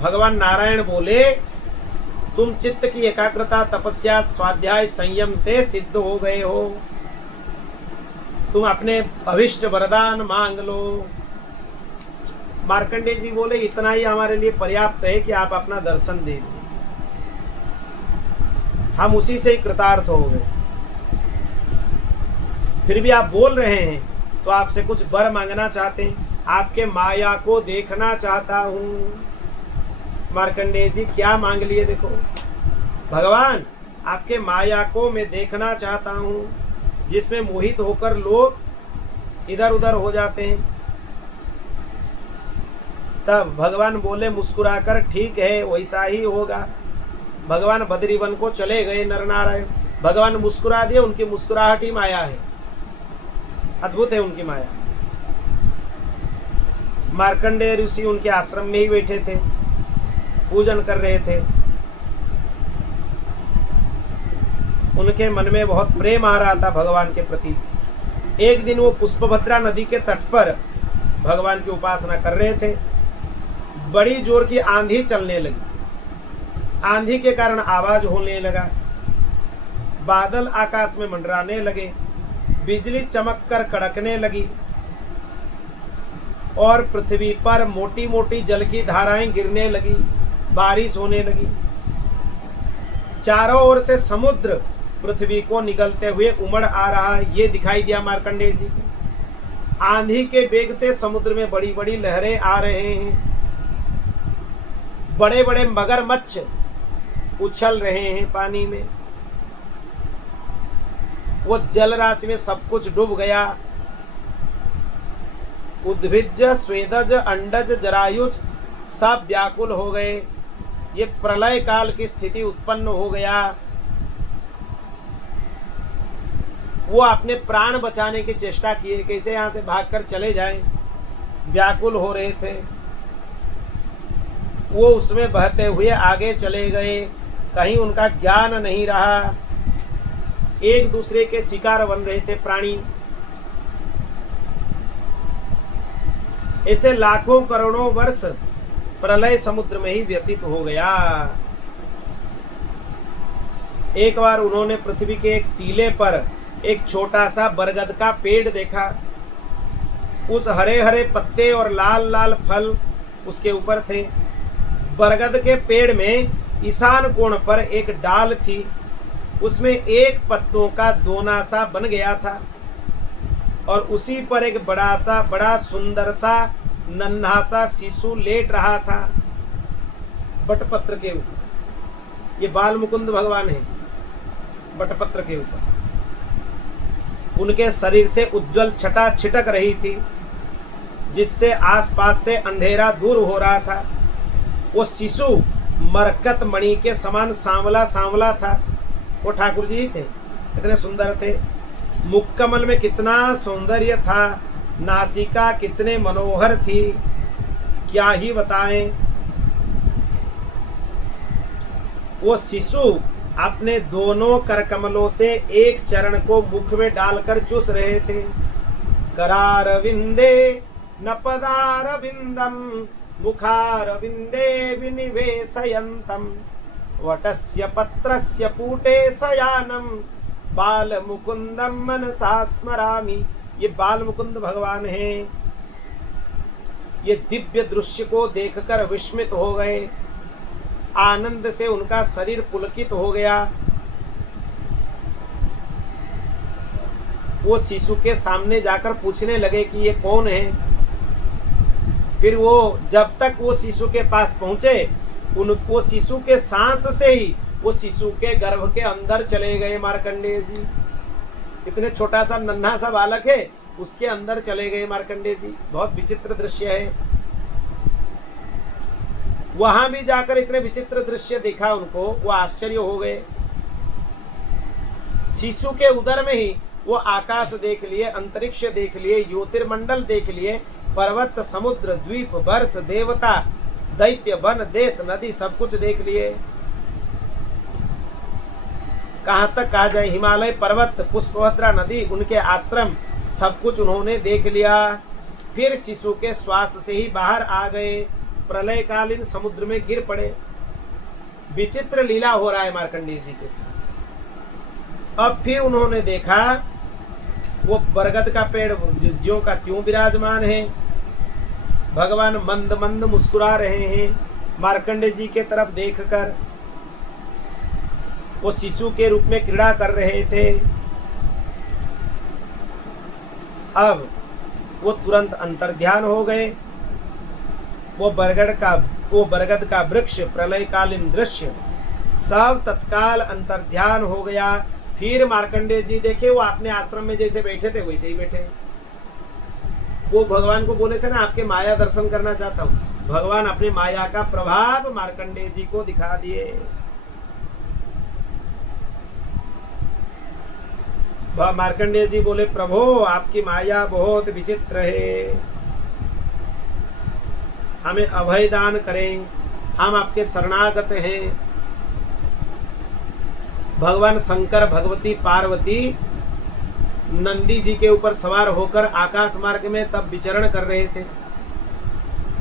भगवान नारायण बोले, तुम चित्त की एकाग्रता, तपस्या, स्वाध्याय, संयम से सिद्ध हो गए हो। तुम अपने अभिष्ट वरदान मांग लो। मार्कंडेय जी बोले, इतना ही हमारे लिए पर्याप्त है कि आप अपना दर्शन दे दो, हम उसी से ही कृतार्थ हो गए। फिर भी आप बोल रहे हैं तो आपसे कुछ वर मांगना चाहते हैं, आपके माया को देखना चाहता हूँ। मार्कंडेय जी क्या मांग लिए? देखो भगवान, आपके माया को मैं देखना चाहता हूँ, जिसमें मोहित होकर लोग इधर उधर हो जाते हैं। तब भगवान बोले मुस्कुराकर, ठीक है वैसा ही होगा। भगवान बद्रीवन को चले गए नरनारायण। भगवान मुस्कुरा दिए, उनकी मुस्कुराहट ही माया है। अद्भुत है उनकी माया। मार्कंडेय ऋषि उनके आश्रम में ही बैठे थे, पूजन कर रहे थे। उनके मन में बहुत प्रेम आ रहा था भगवान के प्रति। एक दिन वो पुष्पभद्रा नदी के तट पर भगवान की उपासना कर रहे थे। बड़ी जोर की आंधी चलने लगी। आंधी के कारण आवाज होने लगा, बादल आकाश में मंडराने लगे, बिजली चमककर कड़कने लगी और पृथ्वी पर मोटी मोटी जल की धाराएं गिरने लगी, बारिश होने लगी। चारों ओर से समुद्र पृथ्वी को निगलते हुए उमड़ आ रहा है, ये दिखाई दिया मार्कंडेय जी को। आंधी के वेग से समुद्र में बड़ी बड़ी लहरें आ रहे हैं, बड़े बड़े मगरमच्छ उछल रहे हैं पानी में। वो जल राशि में सब कुछ डूब गया। उद्भिज, स्वेदज, अंडज, जरायुज सब व्याकुल हो गए। ये प्रलय काल की स्थिति उत्पन्न हो गया। वो अपने प्राण बचाने की चेष्टा किए, कैसे यहाँ से भागकर चले जाएं, व्याकुल हो रहे थे। वो उसमें बहते हुए आगे चले गए, कहीं उनका ज्ञान नहीं रहा। एक दूसरे के शिकार बन रहे थे प्राणी। ऐसे लाखों करोड़ों वर्ष प्रलय समुद्र में ही व्यतीत हो गया। एक बार उन्होंने पृथ्वी के एक टीले पर एक छोटा सा बरगद का पेड़ देखा। उस हरे हरे पत्ते और लाल लाल फल उसके ऊपर थे। बरगद के पेड़ में ईशान कोण पर एक डाल थी, उसमें एक पत्तों का दोना सा बन गया था और उसी पर एक बड़ा सुंदर सा नन्हा सा शिशु लेट रहा था बटपत्र के ऊपर। ये बाल मुकुंद भगवान है बटपत्र के ऊपर। उनके शरीर से उज्जवल छटा छिटक रही थी, जिससे आसपास से अंधेरा दूर हो रहा था। वो शिशु मरकत मणि के समान सांवला सांवला था। वो ठाकुर जी ही थे, इतने सुंदर थे। मुखकमल में कितना सौंदर्य था, नासिका कितने मनोहर थी, क्या ही बताएं। वो शिशु अपने दोनों करकमलों से एक चरण को मुख में डालकर चूस रहे थे। करारविंदे न पदारविंदम मुखारविंदे विनिवेशयन्तम वटस्य पत्रस्य पूटे शयानम बाल मुकुंदम मनसा स्मरामि। ये बाल मुकुंद भगवान हैं। ये दिव्य दृश्य को देखकर विस्मित हो गए। आनंद से उनका शरीर पुलकित हो गया। वो शिशु के सामने जाकर पूछने लगे कि ये कौन है। फिर वो जब तक वो शिशु के पास पहुंचे, वो शिशु के सांस से ही वो शिशु के गर्भ के अंदर चले गए। मार्कंडेय जी, इतने छोटा सा नन्हा सा बालक है, उसके अंदर चले गए मार्कंडेय जी। बहुत विचित्र दृश्य है। वहां भी जाकर इतने विचित्र दृश्य देखा उनको, वो आश्चर्य हो गए। शिशु के उदर में ही वो आकाश देख लिए, अंतरिक्ष देख लिए, ज्योतिर्मंडल देख लिए, पर्वत समुद्र द्वीप वर्ष देवता दैत्य वन देश नदी सब कुछ देख लिए। कहाँ तक कहा जाए, हिमालय पर्वत पुष्पभद्रा नदी उनके आश्रम सब कुछ उन्होंने देख लिया। फिर शिशु के श्वास से ही बाहर आ गए, प्रलयकालीन समुद्र में गिर पड़े। विचित्र लीला हो रहा है मार्कंडेय जी के साथ। अब फिर उन्होंने देखा वो बरगद का पेड़ ज्यों का त्यों विराजमान है। भगवान मंद मंद मुस्कुरा रहे हैं मार्कंडेय जी के तरफ देखकर। वो शिशु के रूप में क्रीड़ा कर रहे थे। अब वो तुरंत अंतर्ध्यान हो गए। वो बरगद का वृक्ष, प्रलयकालीन दृश्य सब तत्काल अंतर्ध्यान हो गया। फिर मार्कंडेय जी देखे वो अपने आश्रम में जैसे बैठे थे वैसे ही बैठे। वो भगवान को बोले थे ना, आपके माया दर्शन करना चाहता हूँ। भगवान अपने माया का प्रभाव मार्कंडेय जी को दिखा दिए। मार्कंडेय जी बोले, प्रभु आपकी माया बहुत विचित्र है, हमें अभय दान करें, हम आपके शरणागत हैं। भगवान शंकर भगवती पार्वती नंदी जी के ऊपर सवार होकर आकाश मार्ग में तब विचरण कर रहे थे।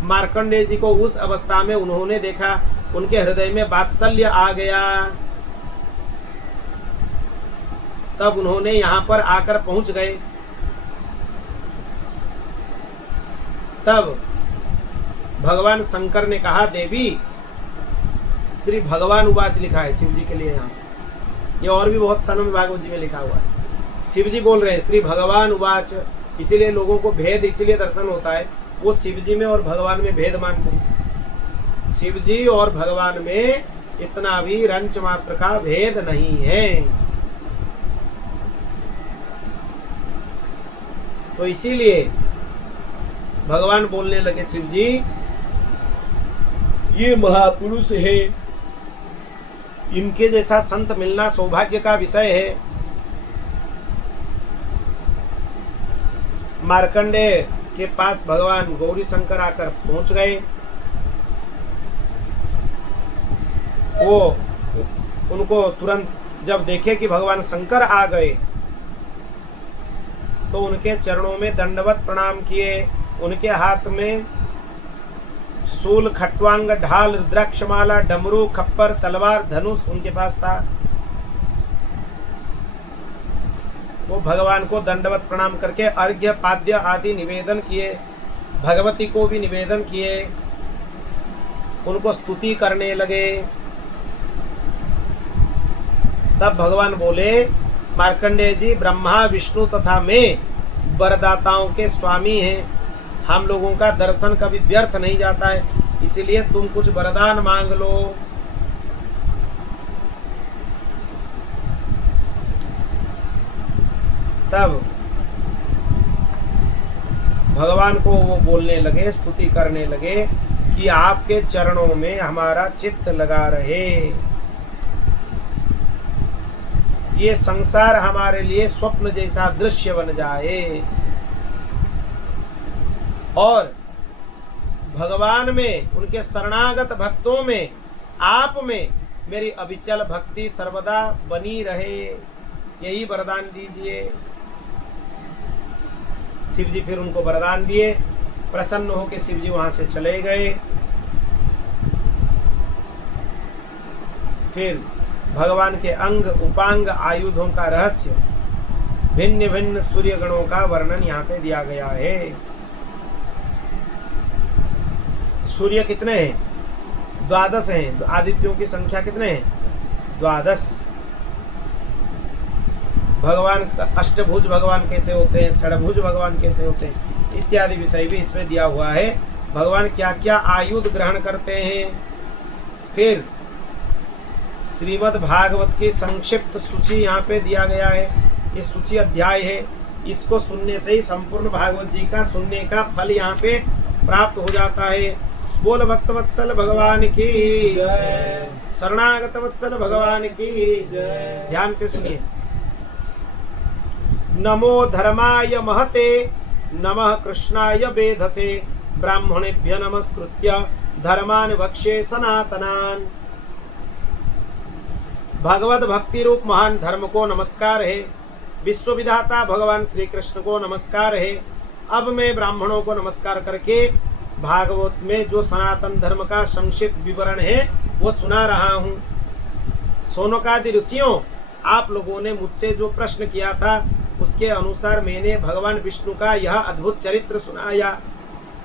मार्कंडेय जी को उस अवस्था में उन्होंने देखा, उनके हृदय में वात्सल्य आ गया। तब उन्होंने यहाँ पर आकर पहुंच गए। तब भगवान शंकर ने कहा, देवी श्री भगवान उवाच लिखा है शिव जी के लिए। यहाँ ये और भी बहुत स्थानों में भागवत जी में लिखा हुआ है। शिव जी बोल रहे हैं श्री भगवान उवाच, इसीलिए लोगों को भेद इसलिए दर्शन होता है, वो शिव जी में और भगवान में भेद मानते हैं। शिव जी और भगवान में इतना भी रंच मात्र का भेद नहीं है। तो इसीलिए भगवान बोलने लगे, शिव जी ये महापुरुष है, इनके जैसा संत मिलना सौभाग्य का विषय है। मार्कंडेय के पास भगवान गौरी शंकर आकर पहुंच गए। वो उनको तुरंत जब देखे कि भगवान शंकर आ गए तो उनके चरणों में दंडवत प्रणाम किए। उनके हाथ में सूल, खट्वांग, ढाल, रुद्राक्षमाला, डमरू, खप्पर, तलवार, धनुष उनके पास था। वो भगवान को दंडवत प्रणाम करके अर्घ्य पाद्य आदि निवेदन किए, भगवती को भी निवेदन किए, उनको स्तुति करने लगे। तब भगवान बोले, मार्कंडेय जी, ब्रह्मा, विष्णु तथा मैं वरदाताओं के स्वामी हैं। हम लोगों का दर्शन कभी व्यर्थ नहीं जाता है, इसीलिए तुम कुछ वरदान मांग लो। तब भगवान को वो बोलने लगे, स्तुति करने लगे कि आपके चरणों में हमारा चित्त लगा रहे, ये संसार हमारे लिए स्वप्न जैसा दृश्य बन जाए, और भगवान में, उनके शरणागत भक्तों में, आप में मेरी अविचल भक्ति सर्वदा बनी रहे, यही वरदान दीजिए। शिव जी फिर उनको वरदान दिए। प्रसन्न होकर शिव जी वहां से चले गए। फिर भगवान के अंग उपांग आयुधों का रहस्य, भिन्न भिन्न सूर्य गणों का वर्णन यहाँ पे दिया गया है। सूर्य कितने हैं? 12 हैं। आदित्यों की संख्या कितने हैं? 12। भगवान अष्टभुज भगवान कैसे होते हैं, षडभुज भगवान कैसे होते हैं, इत्यादि विषय भी इसमें दिया हुआ है। भगवान क्या क्या आयुध ग्रहण करते हैं। फिर श्रीमद् भागवत की संक्षिप्त सूची यहाँ पे दिया गया है। ये सूची अध्याय है, इसको सुनने से ही संपूर्ण भागवत जी का सुनने का फल यहाँ पे प्राप्त हो जाता है। बोल भक्तवत्सल भगवान की जय, शरणागत वत्सल भगवान की जय। ध्यान से सुनिए। नमो धर्माय महते, नमः कृष्णाय वेधसे, ब्राह्मणेभ्य नमस्कृत्य धर्मान् वक्ष्ये सनातनान्। भगवत भक्ति रूप महान धर्म को नमस्कार है। विश्व विधाता भगवान श्री कृष्ण को नमस्कार है। अब मैं ब्राह्मणों को नमस्कार करके भागवत में जो सनातन धर्म का संक्षिप्त विवरण है वो सुना रहा हूँ। सोनकादि ऋषियों, आप लोगों ने मुझसे जो प्रश्न किया था उसके अनुसार मैंने भगवान विष्णु का यह अद्भुत चरित्र सुनाया।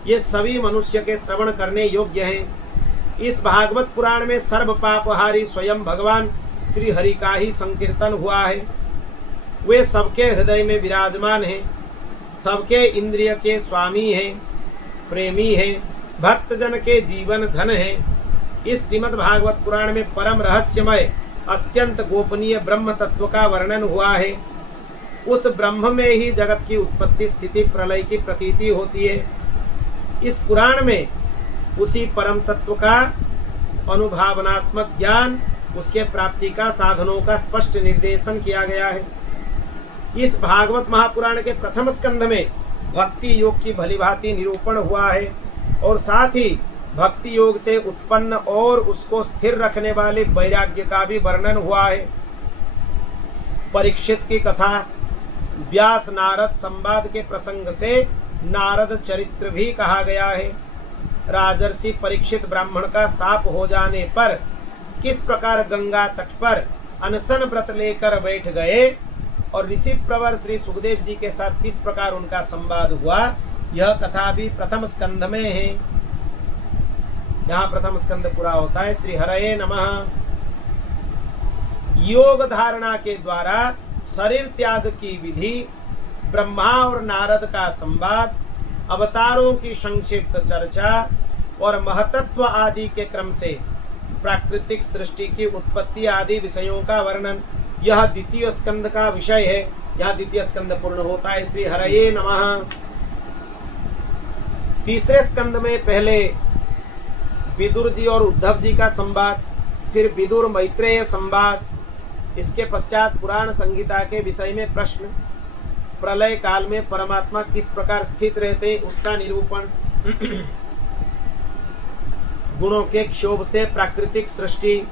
ये सभी मनुष्य के श्रवण करने योग्य हैं। इस भागवत पुराण में सर्व पापहारी स्वयं भगवान श्री हरि का ही संकीर्तन हुआ है। वे सबके हृदय में विराजमान हैं, सबके इंद्रिय के स्वामी हैं, प्रेमी हैं, भक्तजन के जीवन धन हैं। इस श्रीमद् भागवत पुराण में परम रहस्यमय अत्यंत गोपनीय ब्रह्म तत्व का वर्णन हुआ है। उस ब्रह्म में ही जगत की उत्पत्ति स्थिति प्रलय की प्रतीति होती है। इस पुराण में उसी परम तत्व का अनुभवात्मक ज्ञान, उसके प्राप्ति का साधनों का स्पष्ट निर्देशन किया गया है। इस भागवत महापुराण के प्रथम स्कंध में भक्ति योग की भलीभांति निरूपण हुआ है और साथ ही भक्ति योग से उत्पन्न और उसको स्थिर रखने वाले वैराग्य का भी वर्णन हुआ है। परीक्षित की कथा, व्यास नारद संवाद के प्रसंग से नारद चरित्र भी कहा गया है। राजर्षि परीक्षित ब्राह्मण का शाप हो जाने पर किस प्रकार गंगा तट पर अनशन व्रत लेकर बैठ गए और ऋषि प्रवर श्री सुखदेव जी के साथ किस प्रकार उनका संवाद हुआ, यह कथा भी प्रथम स्कंध में है। यहाँ प्रथम स्कंद पूरा होता है। श्री हरये नमः। योग धारणा के द्वारा शरीर त्याग की विधि, ब्रह्मा और नारद का संवाद, अवतारों की संक्षिप्त चर्चा और महतत्व आदि के क्रम से प्राकृतिक सृष्टि की उत्पत्ति आदि विषयों का वर्णन, यह द्वितीय स्कंद का विषय है। यह द्वितीय स्कंद पूर्ण होता है। श्री हरये नमः। तीसरे स्कंद में पहले विदुर जी और उद्धव जी का संवाद, फिर विदुर मैत्रेय संवाद, इसके पश्चात पुराण संहिता के विषय में प्रश्न, प्रलय काल में परमात्मा किस प्रकार स्थित रहते उसका निरूपण, गुणों के क्षोभ से प्राकृतिक सृष्टि,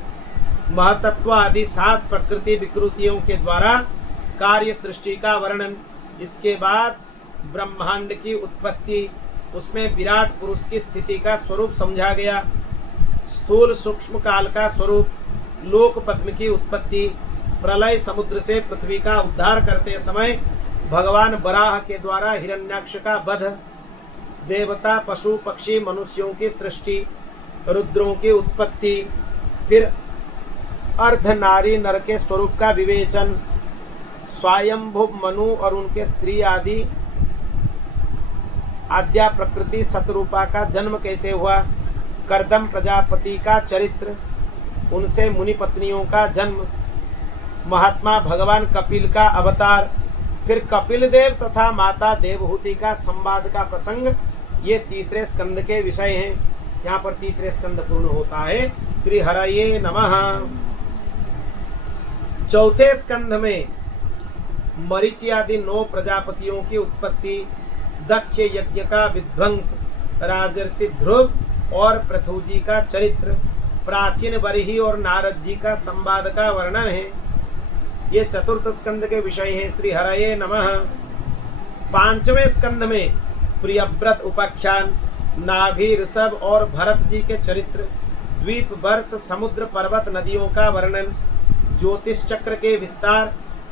महतत्व आदि 7 प्रकृति विकृतियों के द्वारा कार्य सृष्टि का वर्णन। इसके बाद ब्रह्मांड की उत्पत्ति, उसमें विराट पुरुष की स्थिति का स्वरूप समझा गया, स्थूल सूक्ष्म काल का स्वरूप, लोक पद्म की उत्पत्ति, प्रलय समुद्र से पृथ्वी का उद्धार करते समय भगवान बराह के द्वारा हिरण्याक्ष का वध, देवता पशु पक्षी मनुष्यों की सृष्टि, रुद्रों की उत्पत्ति, फिर अर्ध नारी नर के स्वरूप का विवेचन, स्वयंभु मनु और उनके स्त्री आदि आद्या प्रकृति सतरूपा का जन्म कैसे हुआ, कर्दम प्रजापति का चरित्र, उनसे मुनि पत्नियों का जन्म, महात्मा भगवान कपिल का अवतार, फिर कपिल देव तथा माता देवहूति का संवाद का प्रसंग, ये तीसरे स्कंद के विषय हैं। यहाँ पर तीसरे स्कंद पूर्ण होता है। श्री हरये नमः। चौथे स्कंध में मरीचि आदि 9 प्रजापतियों की उत्पत्ति, दक्ष यज्ञ का विध्वंस, राजर्षि ध्रुव और पृथु जी का चरित्र, प्राचीन बरही और नारद जी का संवाद का वर्णन है। ये चतुर्थ स्कंद के विषय हैं। श्री हरये नमः। पांचवें स्कंद में प्रियव्रत उपाख्यान, नाभि ऋषभ और भरत जी के चरित्र, द्वीप वर्ष समुद्र पर्वत नदियों का वर्णन, ज्योतिष चक्र के विस्तार,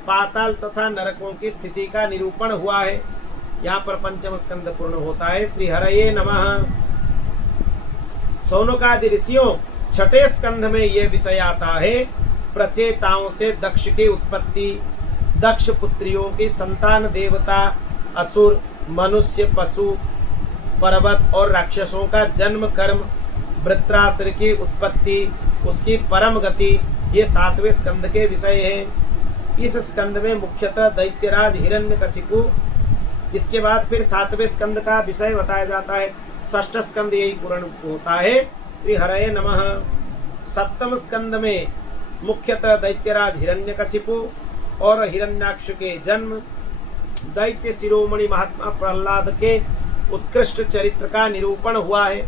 पाताल तथा नरकों की स्थिति का निरूपण हुआ है। यहाँ पर पंचम स्कंद पूर्ण होता है। श्री हरये नमः। सौनकादि ऋषियों छठे स्कंध में ये विषय आता है, प्रचेताओं से दक्ष की उत्पत्ति, दक्ष पुत्रियों की संतान, देवता असुर मनुष्य पशु पर्वत और राक्षसों का जन्म कर्म, वृत्रासुर की उत्पत्ति, उसकी परम गति, ये 7वें स्कंद के विषय हैं। इस स्कंद में मुख्यतः दैत्यराज हिरण्यकशिपु, इसके बाद फिर 7वें स्कंद का विषय बताया जाता है। षष्ठ स्कंद यही पूर्ण होता है। श्री हरये नमः। सप्तम स्कंद में मुख्यतः दैत्यराज हिरण्यकशिपु और हिरण्याक्ष के जन्म, दैत्य शिरोमणि महात्मा प्रहलाद के उत्कृष्ट चरित्र का निरूपण हुआ है।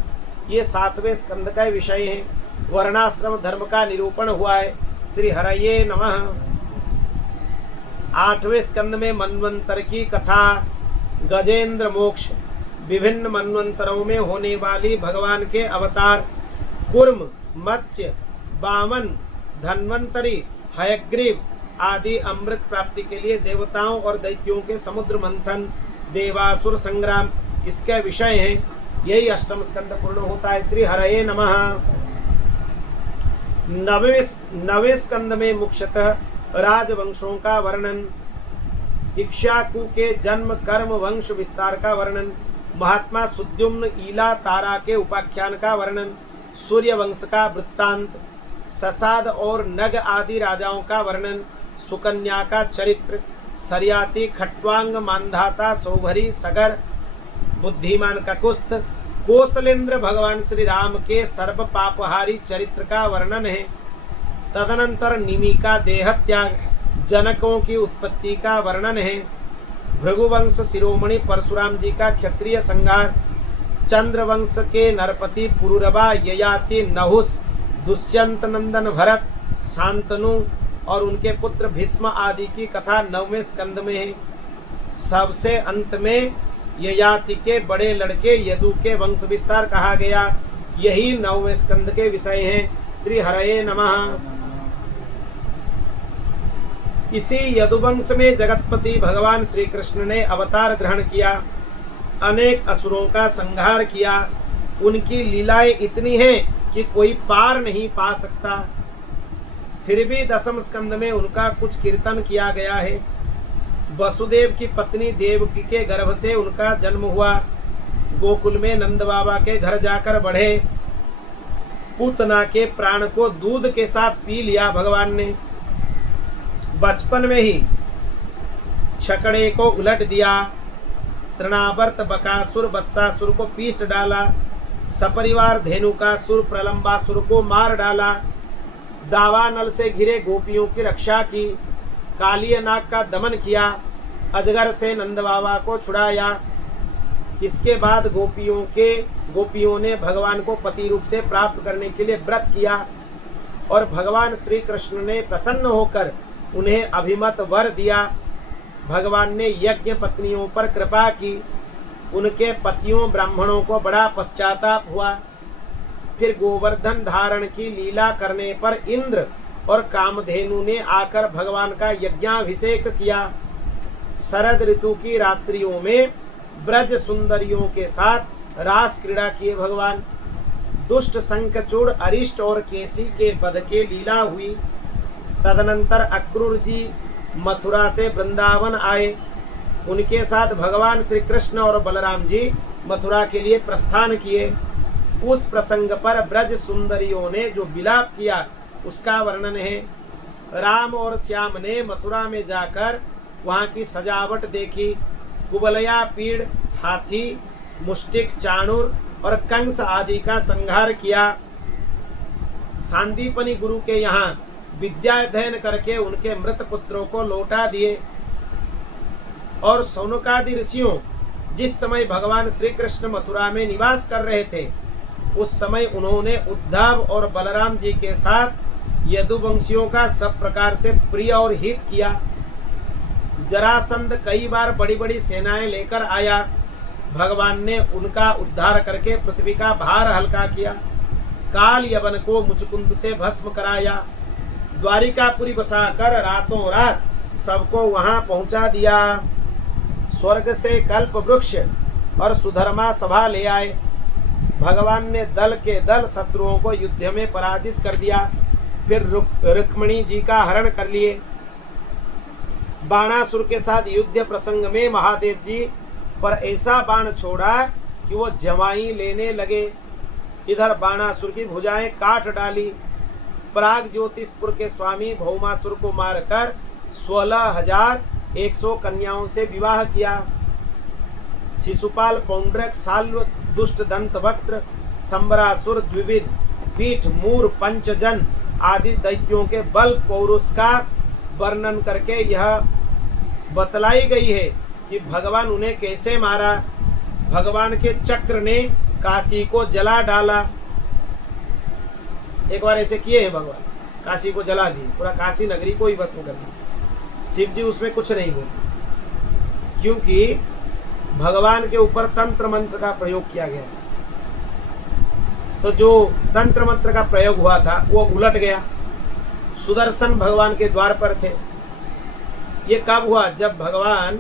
ये 7वें स्कंद का विषय है। वर्णाश्रम धर्म का निरूपण हुआ है। श्री हरये नमः। 8वें स्कंद में मनवंतर की कथा, गजेंद्र मोक्ष, विभिन्न मनवंतरों में होने वाली भगवान के अवतार, कूर्म, मत्स्य, वामन, धन्वंतरी, हयग्रीव आदि अमृत प्राप्ति के लिए देवताओं और दैत्यों के समुद्र मंथन, देवासुर संग्राम, इसके विषय हैं। यही अष्टम स्कंद पूर्ण होता है। श्री हरये नमः। 9वें स्कंद में मुख्यतः राजवंशों का वर्णन, इक्ष्वाकु के जन्म कर्म वंश विस्तार का वर्णन, महात्मा सुद्युम्न ईला तारा के उपाख्यान का वर्णन, सूर्य वंश का वृत्तांत, ससाद और नग आदि राजाओं का वर्णन, सुकन्या का चरित्र, सरियाती खट्वांग मानधाता सौभरी सगर, बुद्धिमान ककुस्थ, कौशलेंद्र भगवान श्री राम के सर्व पापहारी चरित्र का वर्णन है। तदनंतर निमि का देह त्याग, जनकों की उत्पत्ति का वर्णन है। भृगुवंश शिरोमणि परशुराम जी का क्षत्रिय संहार, चंद्रवंश के नरपति पुरुरवा ययाति नहुस, दुष्यंत नंदन भरत, शांतनु और उनके पुत्र भीष्म आदि की कथा 9वें स्कंद में है। सबसे अंत में ययाति के बड़े लड़के यदु के वंश विस्तार कहा गया। यही 9वें स्कंद के विषय हैं। श्री हरये नमः। इसी यदुवंश में जगतपति भगवान श्री कृष्ण ने अवतार ग्रहण किया, अनेक असुरों का संहार किया। उनकी लीलाएं इतनी हैं कि कोई पार नहीं पा सकता। फिर भी 10वें स्कंद में उनका कुछ कीर्तन किया गया है। वसुदेव की पत्नी देवकी के गर्भ से उनका जन्म हुआ। गोकुल में नंद बाबा के घर जाकर बढ़े। पूतना के प्राण को दूध के साथ पी लिया भगवान ने। बचपन में ही छकड़े को उलट दिया। तृणावर्त बकासुर वत्सासुर को पीस डाला। सपरिवार धेनुकासुर प्रलंबासुर को मार डाला। दावानल से घिरे गोपियों की रक्षा की। कालिय नाग का दमन किया। अजगर से नंद बाबा को छुड़ाया। इसके बाद गोपियों ने भगवान को पति रूप से प्राप्त करने के लिए व्रत किया और भगवान श्री कृष्ण ने प्रसन्न होकर उन्हें अभिमत वर दिया। भगवान ने यज्ञ पत्नियों पर कृपा की। उनके पतियों ब्राह्मणों को बड़ा पश्चाताप हुआ। फिर गोवर्धन धारण की लीला करने पर इंद्र और कामधेनु ने आकर भगवान का यज्ञाभिषेक किया। शरद ऋतु की रात्रियों में ब्रज सुंदरियों के साथ रास क्रीड़ा किए भगवान। दुष्ट शंखचूड़ अरिष्ट और केसी के वध के लीला हुई। तदनंतर अक्रूर जी मथुरा से वृंदावन आए। उनके साथ भगवान श्री कृष्ण और बलराम जी मथुरा के लिए प्रस्थान किए। उस प्रसंग पर ब्रज सुंदरियों ने जो विलाप किया उसका वर्णन है। राम और श्याम ने मथुरा में जाकर वहाँ की सजावट देखी। कुबलया, पीड़, हाथी, मुष्टिक, चाणूर और कंस आदि का संहार किया। सांदीपनि गुरु के यहाँ विद्या अध्ययन करके उनके मृत पुत्रों को लौटा दिए। और सौनकादि ऋषियों जिस समय भगवान श्री कृष्ण मथुरा में निवास कर रहे थे उस समय उन्होंने उद्धव और बलराम जी के साथ यदुवंशियों का सब प्रकार से प्रिय और हित किया। जरासंध कई बार बड़ी बड़ी सेनाएं लेकर आया। भगवान ने उनका उद्धार करके पृथ्वी का भार हल्का किया। काल यवन को मुचकुंद से भस्म कराया। द्वारिकापुरी बसाकर रातों रात सबको वहां पहुंचा दिया। स्वर्ग से कल्प वृक्ष और सुधर्मा सभा ले आए। भगवान ने दल के दल शत्रुओं को युद्ध में पराजित कर दिया। फिर रुक्मिणी जी का हरण कर लिए। बाणासुर के साथ युद्ध प्रसंग में महादेव जी पर ऐसा बाण छोड़ा कि वो जवाई लेने लगे। इधर बाणासुर की भुजाएं काट डाली। प्राग ज्योतिषपुर के स्वामी भौमासुर को मारकर 16,100 कन्याओं से विवाह किया। शिशुपाल, पौंड्रक, साल्व, दुष्ट दंत वक्त्र, संबरासुर, द्विविध, पीठ, मूर, पंचजन आदि दैत्यों के बल पौरुष का वर्णन करके यह बतलाई गई है कि भगवान उन्हें कैसे मारा। भगवान के चक्र ने काशी को जला डाला। एक बार ऐसे किए हैं भगवान, काशी को जला दी, पूरा काशी नगरी को ही भस्म कर दी। शिव जी उसमें कुछ नहीं बोले क्योंकि भगवान के ऊपर तंत्र मंत्र का प्रयोग किया गया। तो जो तंत्र मंत्र का प्रयोग हुआ था वो उलट गया। सुदर्शन भगवान के द्वार पर थे। ये कब हुआ? जब भगवान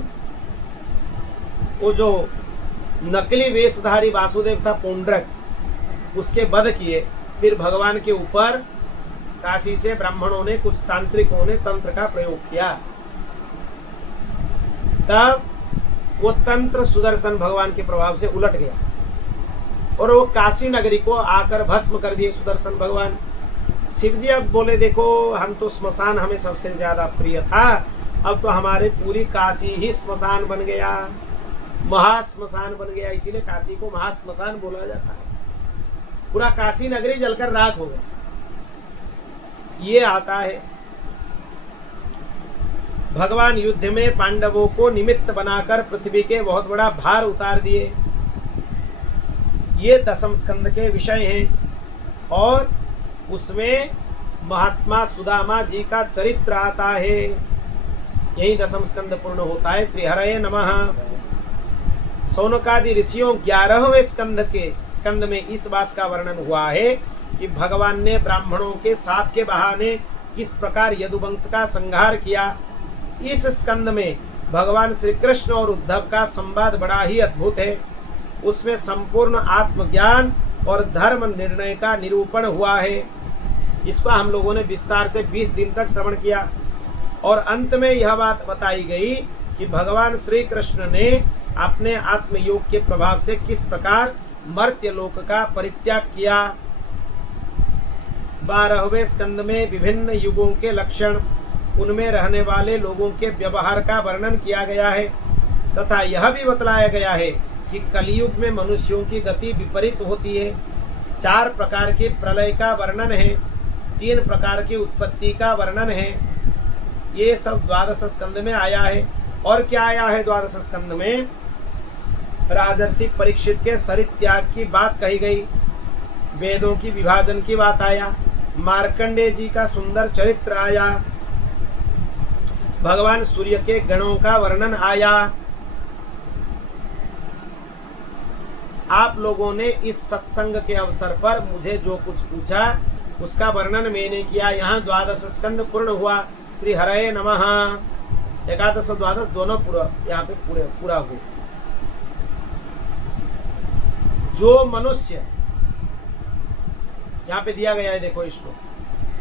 वो जो नकली वेशधारी वासुदेव था पौंड्रक, उसके वध किए। फिर भगवान के ऊपर काशी से ब्राह्मणों ने, कुछ तांत्रिकों ने तंत्र का प्रयोग किया। तब वो तंत्र सुदर्शन भगवान के प्रभाव से उलट गया और वो काशी नगरी को आकर भस्म कर दिए सुदर्शन भगवान। शिव जी अब बोले देखो हम तो स्मशान हमें सबसे ज्यादा प्रिय था, अब तो हमारे पूरी काशी ही स्मशान बन गया, महाश्मशान बन गया। इसीलिए काशी को महाश्मशान बोला जाता है। पूरा काशी नगरी जलकर राख हो गया। ये आता है। भगवान युद्ध में पांडवों को निमित्त बनाकर पृथ्वी के बहुत बड़ा भार उतार दिए। ये दशम स्कंद के विषय हैं और उसमें महात्मा सुदामा जी का चरित्र आता है। यही दशम स्कंद पूर्ण होता है। श्री हरये नमः। सौनकादि ऋषियों 11वें स्कंद में इस बात का वर्णन हुआ है कि भगवान ने ब्राह्मणों के साप के बहाने किस प्रकार यदुवंश का संहार किया। इस स्कंद में भगवान श्री कृष्ण और उद्धव का संवाद बड़ा ही अद्भुत है। उसमें संपूर्ण आत्मज्ञान और धर्म निर्णय का निरूपण हुआ है। इसका हम लोगों ने विस्तार से 20 दिन तक श्रवण किया और अंत में यह बात बताई गई कि भगवान श्री कृष्ण ने अपने आत्मयोग के प्रभाव से किस प्रकार मर्त्य लोक का परित्याग किया। 12वें स्कंद में विभिन्न युगों के लक्षण, उनमें रहने वाले लोगों के व्यवहार का वर्णन किया गया है तथा यह भी बतलाया गया है कि कलयुग में मनुष्यों की गति विपरीत होती है। 4 प्रकार के प्रलय का वर्णन है, 3 प्रकार की उत्पत्ति का वर्णन है। ये सब 12 स्कंद में आया है। और क्या आया है 12 स्कंद में? राजर्षि परीक्षित के शरीर त्याग की बात कही गई, वेदों की विभाजन की बात आया, मार्कंडेय जी का सुंदर चरित्र आया, भगवान सूर्य के गणों का वर्णन आया। आप लोगों ने इस सत्संग के अवसर पर मुझे जो कुछ पूछा उसका वर्णन मैंने किया। यहाँ 12 स्कंद पूर्ण हुआ। श्री हरये नमः। 11 और 12 दोनों पूरा यहाँ पे पूरा हुए। जो मनुष्य यहाँ पे दिया गया है, देखो इसको,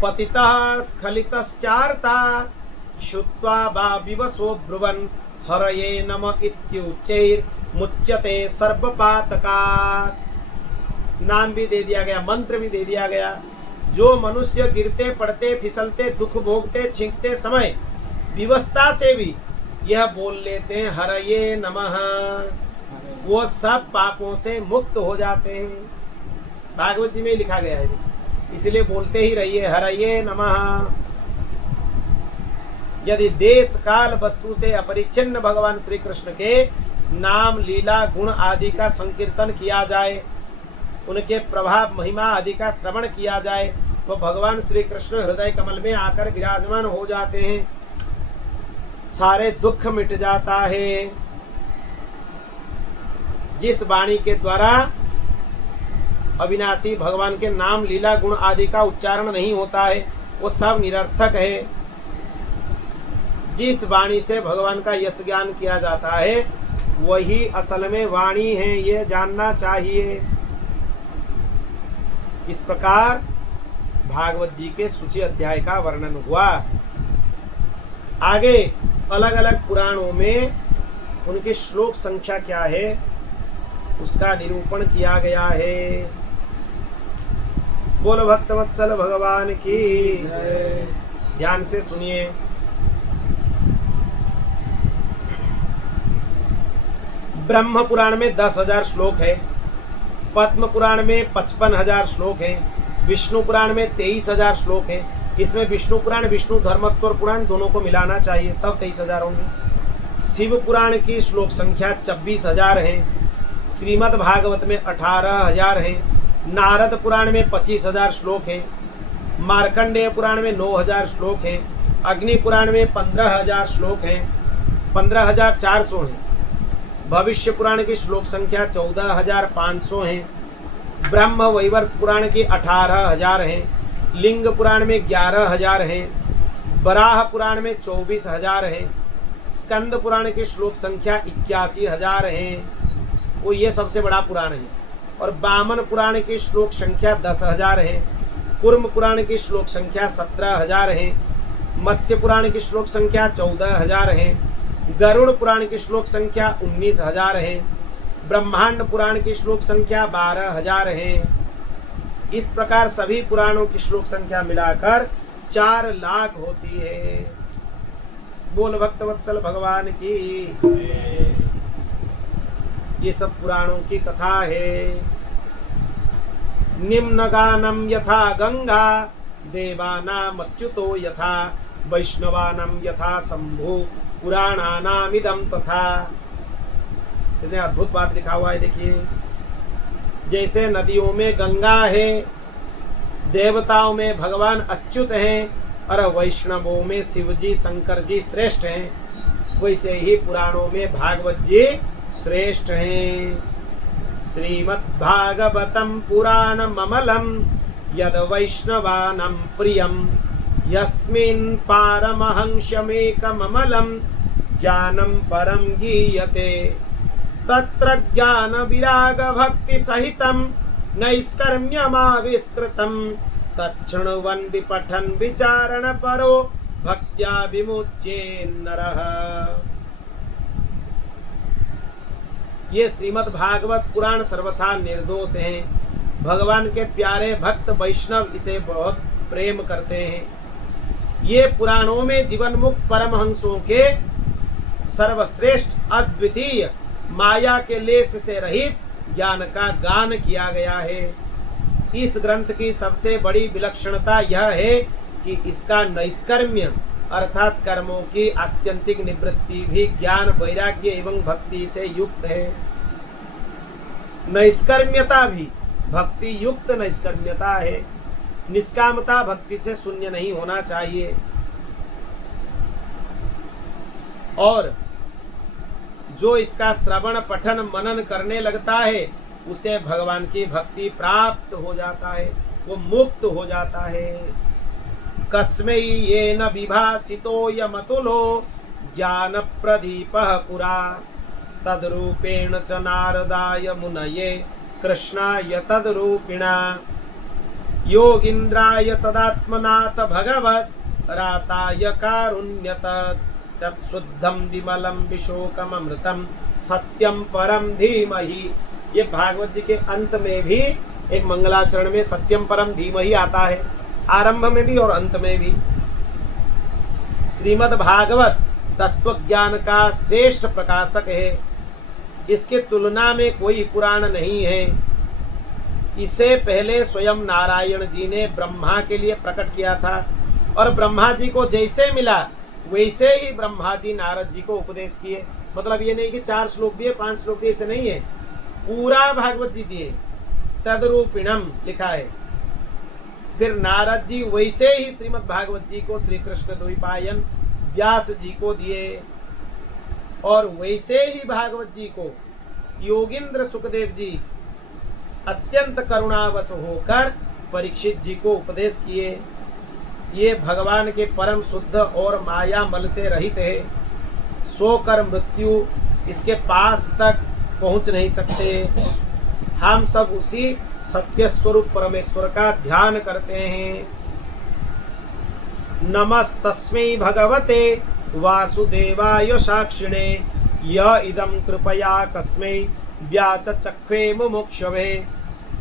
पतितः स्खलितश्चार्ता क्षुत्वा वा विवशो ब्रुवन् हरये नमः इत्युच्चैर्मुच्यते सर्वपातकात्। नाम भी दे दिया गया, मंत्र भी दे दिया गया। जो मनुष्य गिरते पड़ते फिसलते दुख भोगते छींकते समय विवस्था से भी यह बोल लेते हैं हरये नमः, वो सब पापों से मुक्त हो जाते हैं। भागवत जी में लिखा गया है, इसलिए बोलते ही रहिए हरये नमः। यदि देश काल वस्तु से अपरिच्छिन्न भगवान श्री कृष्ण के नाम लीला गुण आदि का संकीर्तन किया जाए, उनके प्रभाव महिमा आदि का श्रवण किया जाए, तो भगवान श्री कृष्ण हृदय कमल में आकर विराजमान हो जाते हैं, सारे दुख मिट जाता है। जिस वाणी के द्वारा अविनाशी भगवान के नाम लीला गुण आदि का उच्चारण नहीं होता है वो सब निरर्थक है। जिस वाणी से भगवान का यश ज्ञान किया जाता है वही असल में वाणी है, ये जानना चाहिए। इस प्रकार भागवत जी के सूची अध्याय का वर्णन हुआ। आगे अलग अलग पुराणों में उनकी श्लोक संख्या क्या है उसका निरूपण किया गया है। बोलो भक्तवत्सल भगवान की ध्यान से सुनिए। ब्रह्म पुराण में 10,000 श्लोक है, पद्म पुराण में 55,000 श्लोक है, विष्णु पुराण में 23,000 श्लोक है। इसमें विष्णु पुराण विष्णु धर्मोत्तर पुराण दोनों को मिलाना चाहिए तब 23,000 होंगे। शिव पुराण की श्लोक संख्या 26,000 है, श्रीमद् भागवत में 18,000 है, नारद पुराण में 25,000 श्लोक है, मार्कंडेय पुराण में 9,000 श्लोक है, अग्नि पुराण में 15,000 श्लोक है, 15,400 है, भविष्य पुराण की श्लोक संख्या 14,500 है, ब्रह्म वैवर्त पुराण की 18,000 है, लिंग पुराण में 11,000 है, बराह पुराण में 24,000 है, स्कंद पुराण की श्लोक संख्या 81,000 है, वो ये सबसे बड़ा पुराण है। और वामन पुराण की श्लोक संख्या 10,000 है, कुर्म पुराण की श्लोक संख्या 17,000 है, मत्स्य पुराण की श्लोक संख्या 14,000 है, गरुड़ पुराण की श्लोक संख्या 19,000 है, ब्रह्मांड पुराण की श्लोक संख्या 12,000 है। इस प्रकार सभी पुराणों की श्लोक संख्या मिलाकर 4 लाख होती है। बोल भक्तवत्सल भगवान की। ये सब पुराणों की कथा है। निम्न गानम यथा गंगा देवानाम अच्युतो यथा वैष्णवानाम यथा शंभु पुराणानामिदं तथा। इतने अद्भुत बात लिखा हुआ है, देखिए। जैसे नदियों में गंगा है, देवताओं में भगवान अच्युत हैं और वैष्णवों में शिव जी शंकर जी श्रेष्ठ हैं, वैसे ही पुराणों में भागवत जी श्रेष्ठ हैं। श्रीमद्भागवतम पुराणममलं यद वैष्णवानां प्रियं यस्मिन् पारमहंस्यमेकममलं ज्ञानं परं गीयते तत्र ज्ञान विराग भक्ति सहितं नैष्कर्म्यमाविष्कृतं तच्छृण्वन् विपठन् विचारण परो भक्त्या विमुच्येन्नरः। ये श्रीमद् भागवत पुराण सर्वथा निर्दोष हैं। भगवान के प्यारे भक्त वैष्णव इसे बहुत प्रेम करते हैं। ये पुराणों में जीवन मुक्त परमहंसों के सर्वश्रेष्ठ अद्वितीय माया के लेस से रहित ज्ञान का गान किया गया है। इस ग्रंथ की सबसे बड़ी विलक्षणता यह है कि इसका नैष्कर्म्य अर्थात कर्मों की आत्यंतिक निवृत्ति भी ज्ञान वैराग्य एवं भक्ति से युक्त है। नैष्कर्म्यता भी भक्ति युक्त नैष्कर्म्यता है। निष्कामता भक्ति से शून्य नहीं होना चाहिए। और जो इसका श्रवण पठन मनन करने लगता है उसे भगवान की भक्ति प्राप्त हो जाता है, वो मुक्त हो जाता है। कस्मै येन विभासितो यमतुलो ज्ञान प्रदीपः पुरा तद्रूपेण च नारदाय मुनये कृष्णाय तद्रूपिणा योगीन्द्राय तदात्मनाथ भगवत् राताय कारुण्यत तत्शुद्धं विमलं विशोकममृतं सत्यं परम धीमहि। ये भागवत जी के अंत में भी एक मंगलाचरण में सत्यम परम धीमहि आता है, आरंभ में भी और अंत में भी। श्रीमद् भागवत तत्व ज्ञान का श्रेष्ठ प्रकाशक है, इसके तुलना में कोई पुराण नहीं है। इसे पहले स्वयं नारायण जी ने ब्रह्मा के लिए प्रकट किया था और ब्रह्मा जी को जैसे मिला वैसे ही ब्रह्मा जी नारद जी को उपदेश किए। मतलब ये नहीं कि 4 श्लोक दिए 5 श्लोक दिए, ऐसे नहीं है, पूरा भागवत जी दिए, तद्रूपिणम लिखा है। फिर नारद जी वैसे ही श्रीमद् भागवत जी को श्री कृष्ण द्वैपायन व्यास जी को दिए और वैसे ही भागवत जी को योगींद्र सुखदेव जी अत्यंत करुणावश होकर परीक्षित जी को उपदेश किए। ये भगवान के परम शुद्ध और माया मल से रहित है, सोकर मृत्यु इसके पास तक पहुंच नहीं सकते। हम सब उसी सत्य स्वरूप परमेश्वर का ध्यान करते हैं। नमस्तस्मै भगवते वासुदेवाय साक्षिणे य इदं कृपया कस्मै व्याचचक्खे मुमुक्षवे।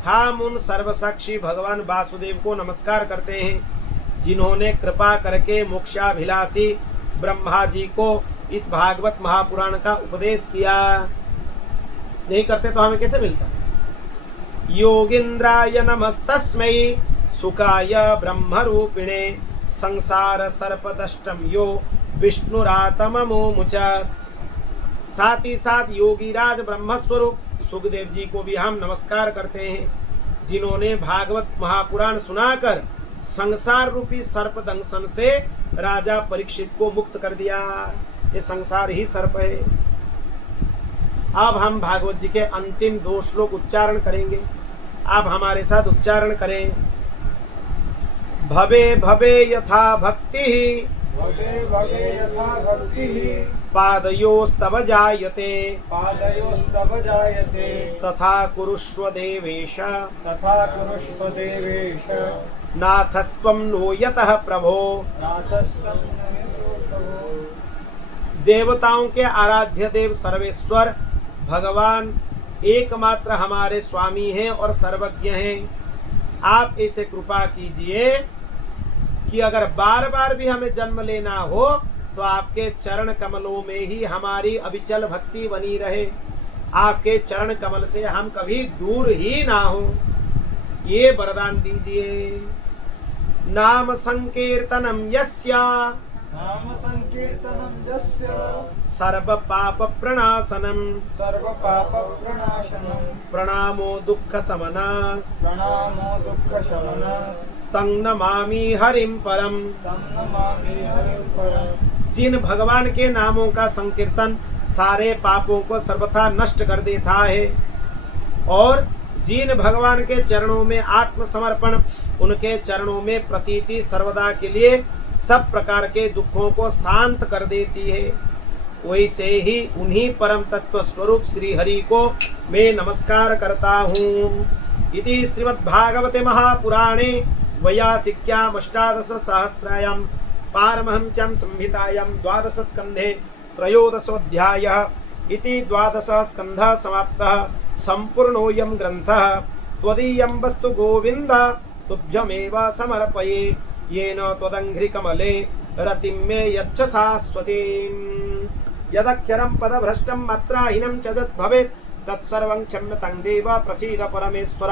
हम उन सर्वसाक्षी भगवान वासुदेव को नमस्कार करते हैं जिन्होंने कृपा करके मोक्षाभिलाषी ब्रह्मा जी को इस भागवत महापुराण का उपदेश किया। नहीं करते तो हमें कैसे मिलता। योगींद्राय नमस्तस्मै सुखाय ब्रह्मरूपिणे संसार सर्पदष्टम यो विष्णुरातममुच। साथ ही साथ योगीराज ब्रह्मस्वरूप सुखदेव जी को भी हम नमस्कार करते हैं जिन्होंने भागवत महापुराण सुनाकर संसार रूपी सर्प दंशन से राजा परीक्षित को मुक्त कर दिया। ये संसार ही सर्प है। अब हम भागवत जी के अंतिम 2 श्लोक उच्चारण करेंगे। आप हमारे साथ उच्चारण करें। भवे भवे यथा भक्ति भवे भवे यथा भक्तिः पादयोस्तव जायते पादयोस्तव जायते तथा कुरुष्व देवेश तथा कुरुष्व देवेश नाथस्त्वं नो यतः प्रभो। नाथस्तं देवताओं के आराध्य देव सर्वेश्वर भगवान एकमात्र हमारे स्वामी हैं और सर्वज्ञ हैं। आप ऐसे कृपा कीजिए कि अगर बार बार भी हमें जन्म लेना हो तो आपके चरण कमलों में ही हमारी अविचल भक्ति बनी रहे, आपके चरण कमल से हम कभी दूर ही ना हो, ये वरदान दीजिए। नाम संकीर्तनम यस्य नाम संकीर्तनं यस्य सर्व पाप प्रणाशनम सर्व पाप प्रणाशनं प्रणामो दुःख समनास प्रणामो दुःख शमनास तं नमामि हरिं परम। तं नमामि हरिं परम। जिन भगवान के नामों का संकीर्तन सारे पापों को सर्वथा नष्ट कर देता है और जिन भगवान के चरणों में आत्मसमर्पण, उनके चरणों में प्रतीति सर्वदा के लिए सब प्रकार के दुखों को शांत कर देती है, वैसे ही उन्हीं परम तत्व स्वरूप श्री हरि को मैं नमस्कार करता हूँ। इति श्रीमद्भागवते महापुराणे वैयासिक्याम् अष्टादशसहस्रायां पारमहंस्यां संहितायां 12 स्कन्धे 13 इति 12 स्कन्धः समाप्तः। सम्पूर्णोऽयं ग्रन्थः त्वदीयं वस्तु गोविन्द तुभ्यमेव समर्पये येन त्वदङ्घ्रिकमले रतिं मे यच्छ शाश्वतीम्। यदक्षरं पदभ्रष्टं मात्राहीनं च यद् भवेत् तत्सर्वं क्षम्यतां देव प्रसीद परमेश्वर।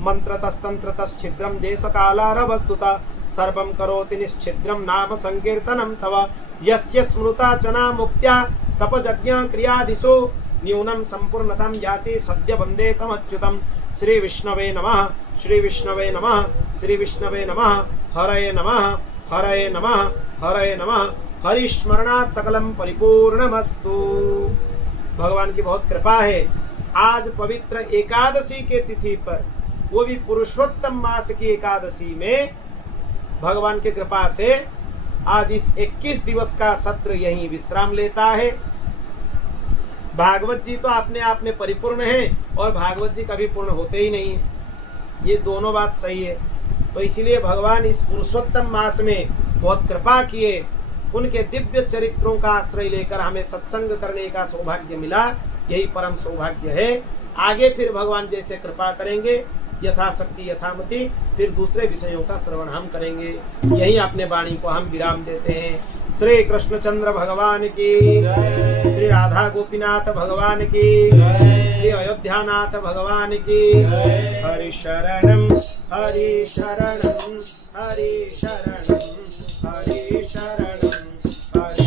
मन्त्रतस्तन्त्रतश्छिद्रं देशकालारवस्तुतः सर्वं करोति निश्छिद्रं नाम संकीर्तनं तव। यस्य स्मृता च नामुक्त्या तपयज्ञ क्रियादिषु न्यूनं सम्पूर्णतां याति सद्य वन्दे तमच्युतं। श्री विष्णवे नमः, श्री विष्णवे नमः, श्री विष्णवे नमः। हरये नमः, हरये नमः, हरये नमः। हरिस्मरणात् सकलं परिपूर्णमस्तु। भगवान की बहुत कृपा है। आज पवित्र एकादशी के तिथि पर, वो भी पुरुषोत्तम मास की एकादशी में, भगवान की कृपा से आज इस 21 दिवस का सत्र यहीं विश्राम लेता है। भागवत जी तो अपने आप में परिपूर्ण है और भागवत जी कभी पूर्ण होते ही नहीं है, ये दोनों बात सही है। तो इसलिए भगवान इस पुरुषोत्तम मास में बहुत कृपा किए, उनके दिव्य चरित्रों का आश्रय लेकर हमें सत्संग करने का सौभाग्य मिला, यही परम सौभाग्य है। आगे फिर भगवान जैसे कृपा करेंगे, यथाशक्ति यथामति फिर दूसरे विषयों का श्रवण हम करेंगे। यही अपने वाणी को हम विराम देते हैं। श्री कृष्णचंद्र भगवान की, श्री राधा गोपीनाथ भगवान की, श्री अयोध्यानाथ भगवान की। हरि शरणम हरि शरणम हरि शरणम हरि शरणम हरि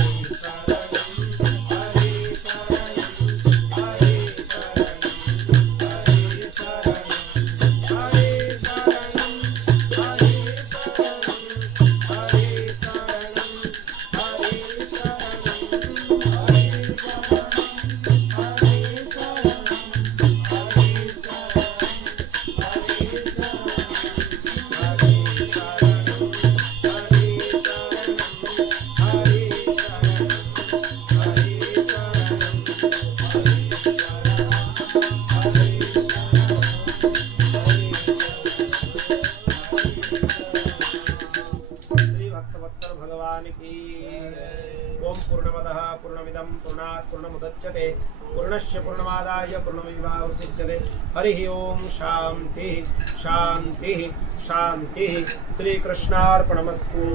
भगवान की। ओम पूर्णमदः पूर्णमिदं पूर्णात् पूर्णमुदच्यते पूर्णस्य पूर्णमादाय पूर्णमेवावशिष्यते। हरि ओम शांति शांति शांति। श्री कृष्णार्पणमस्तु।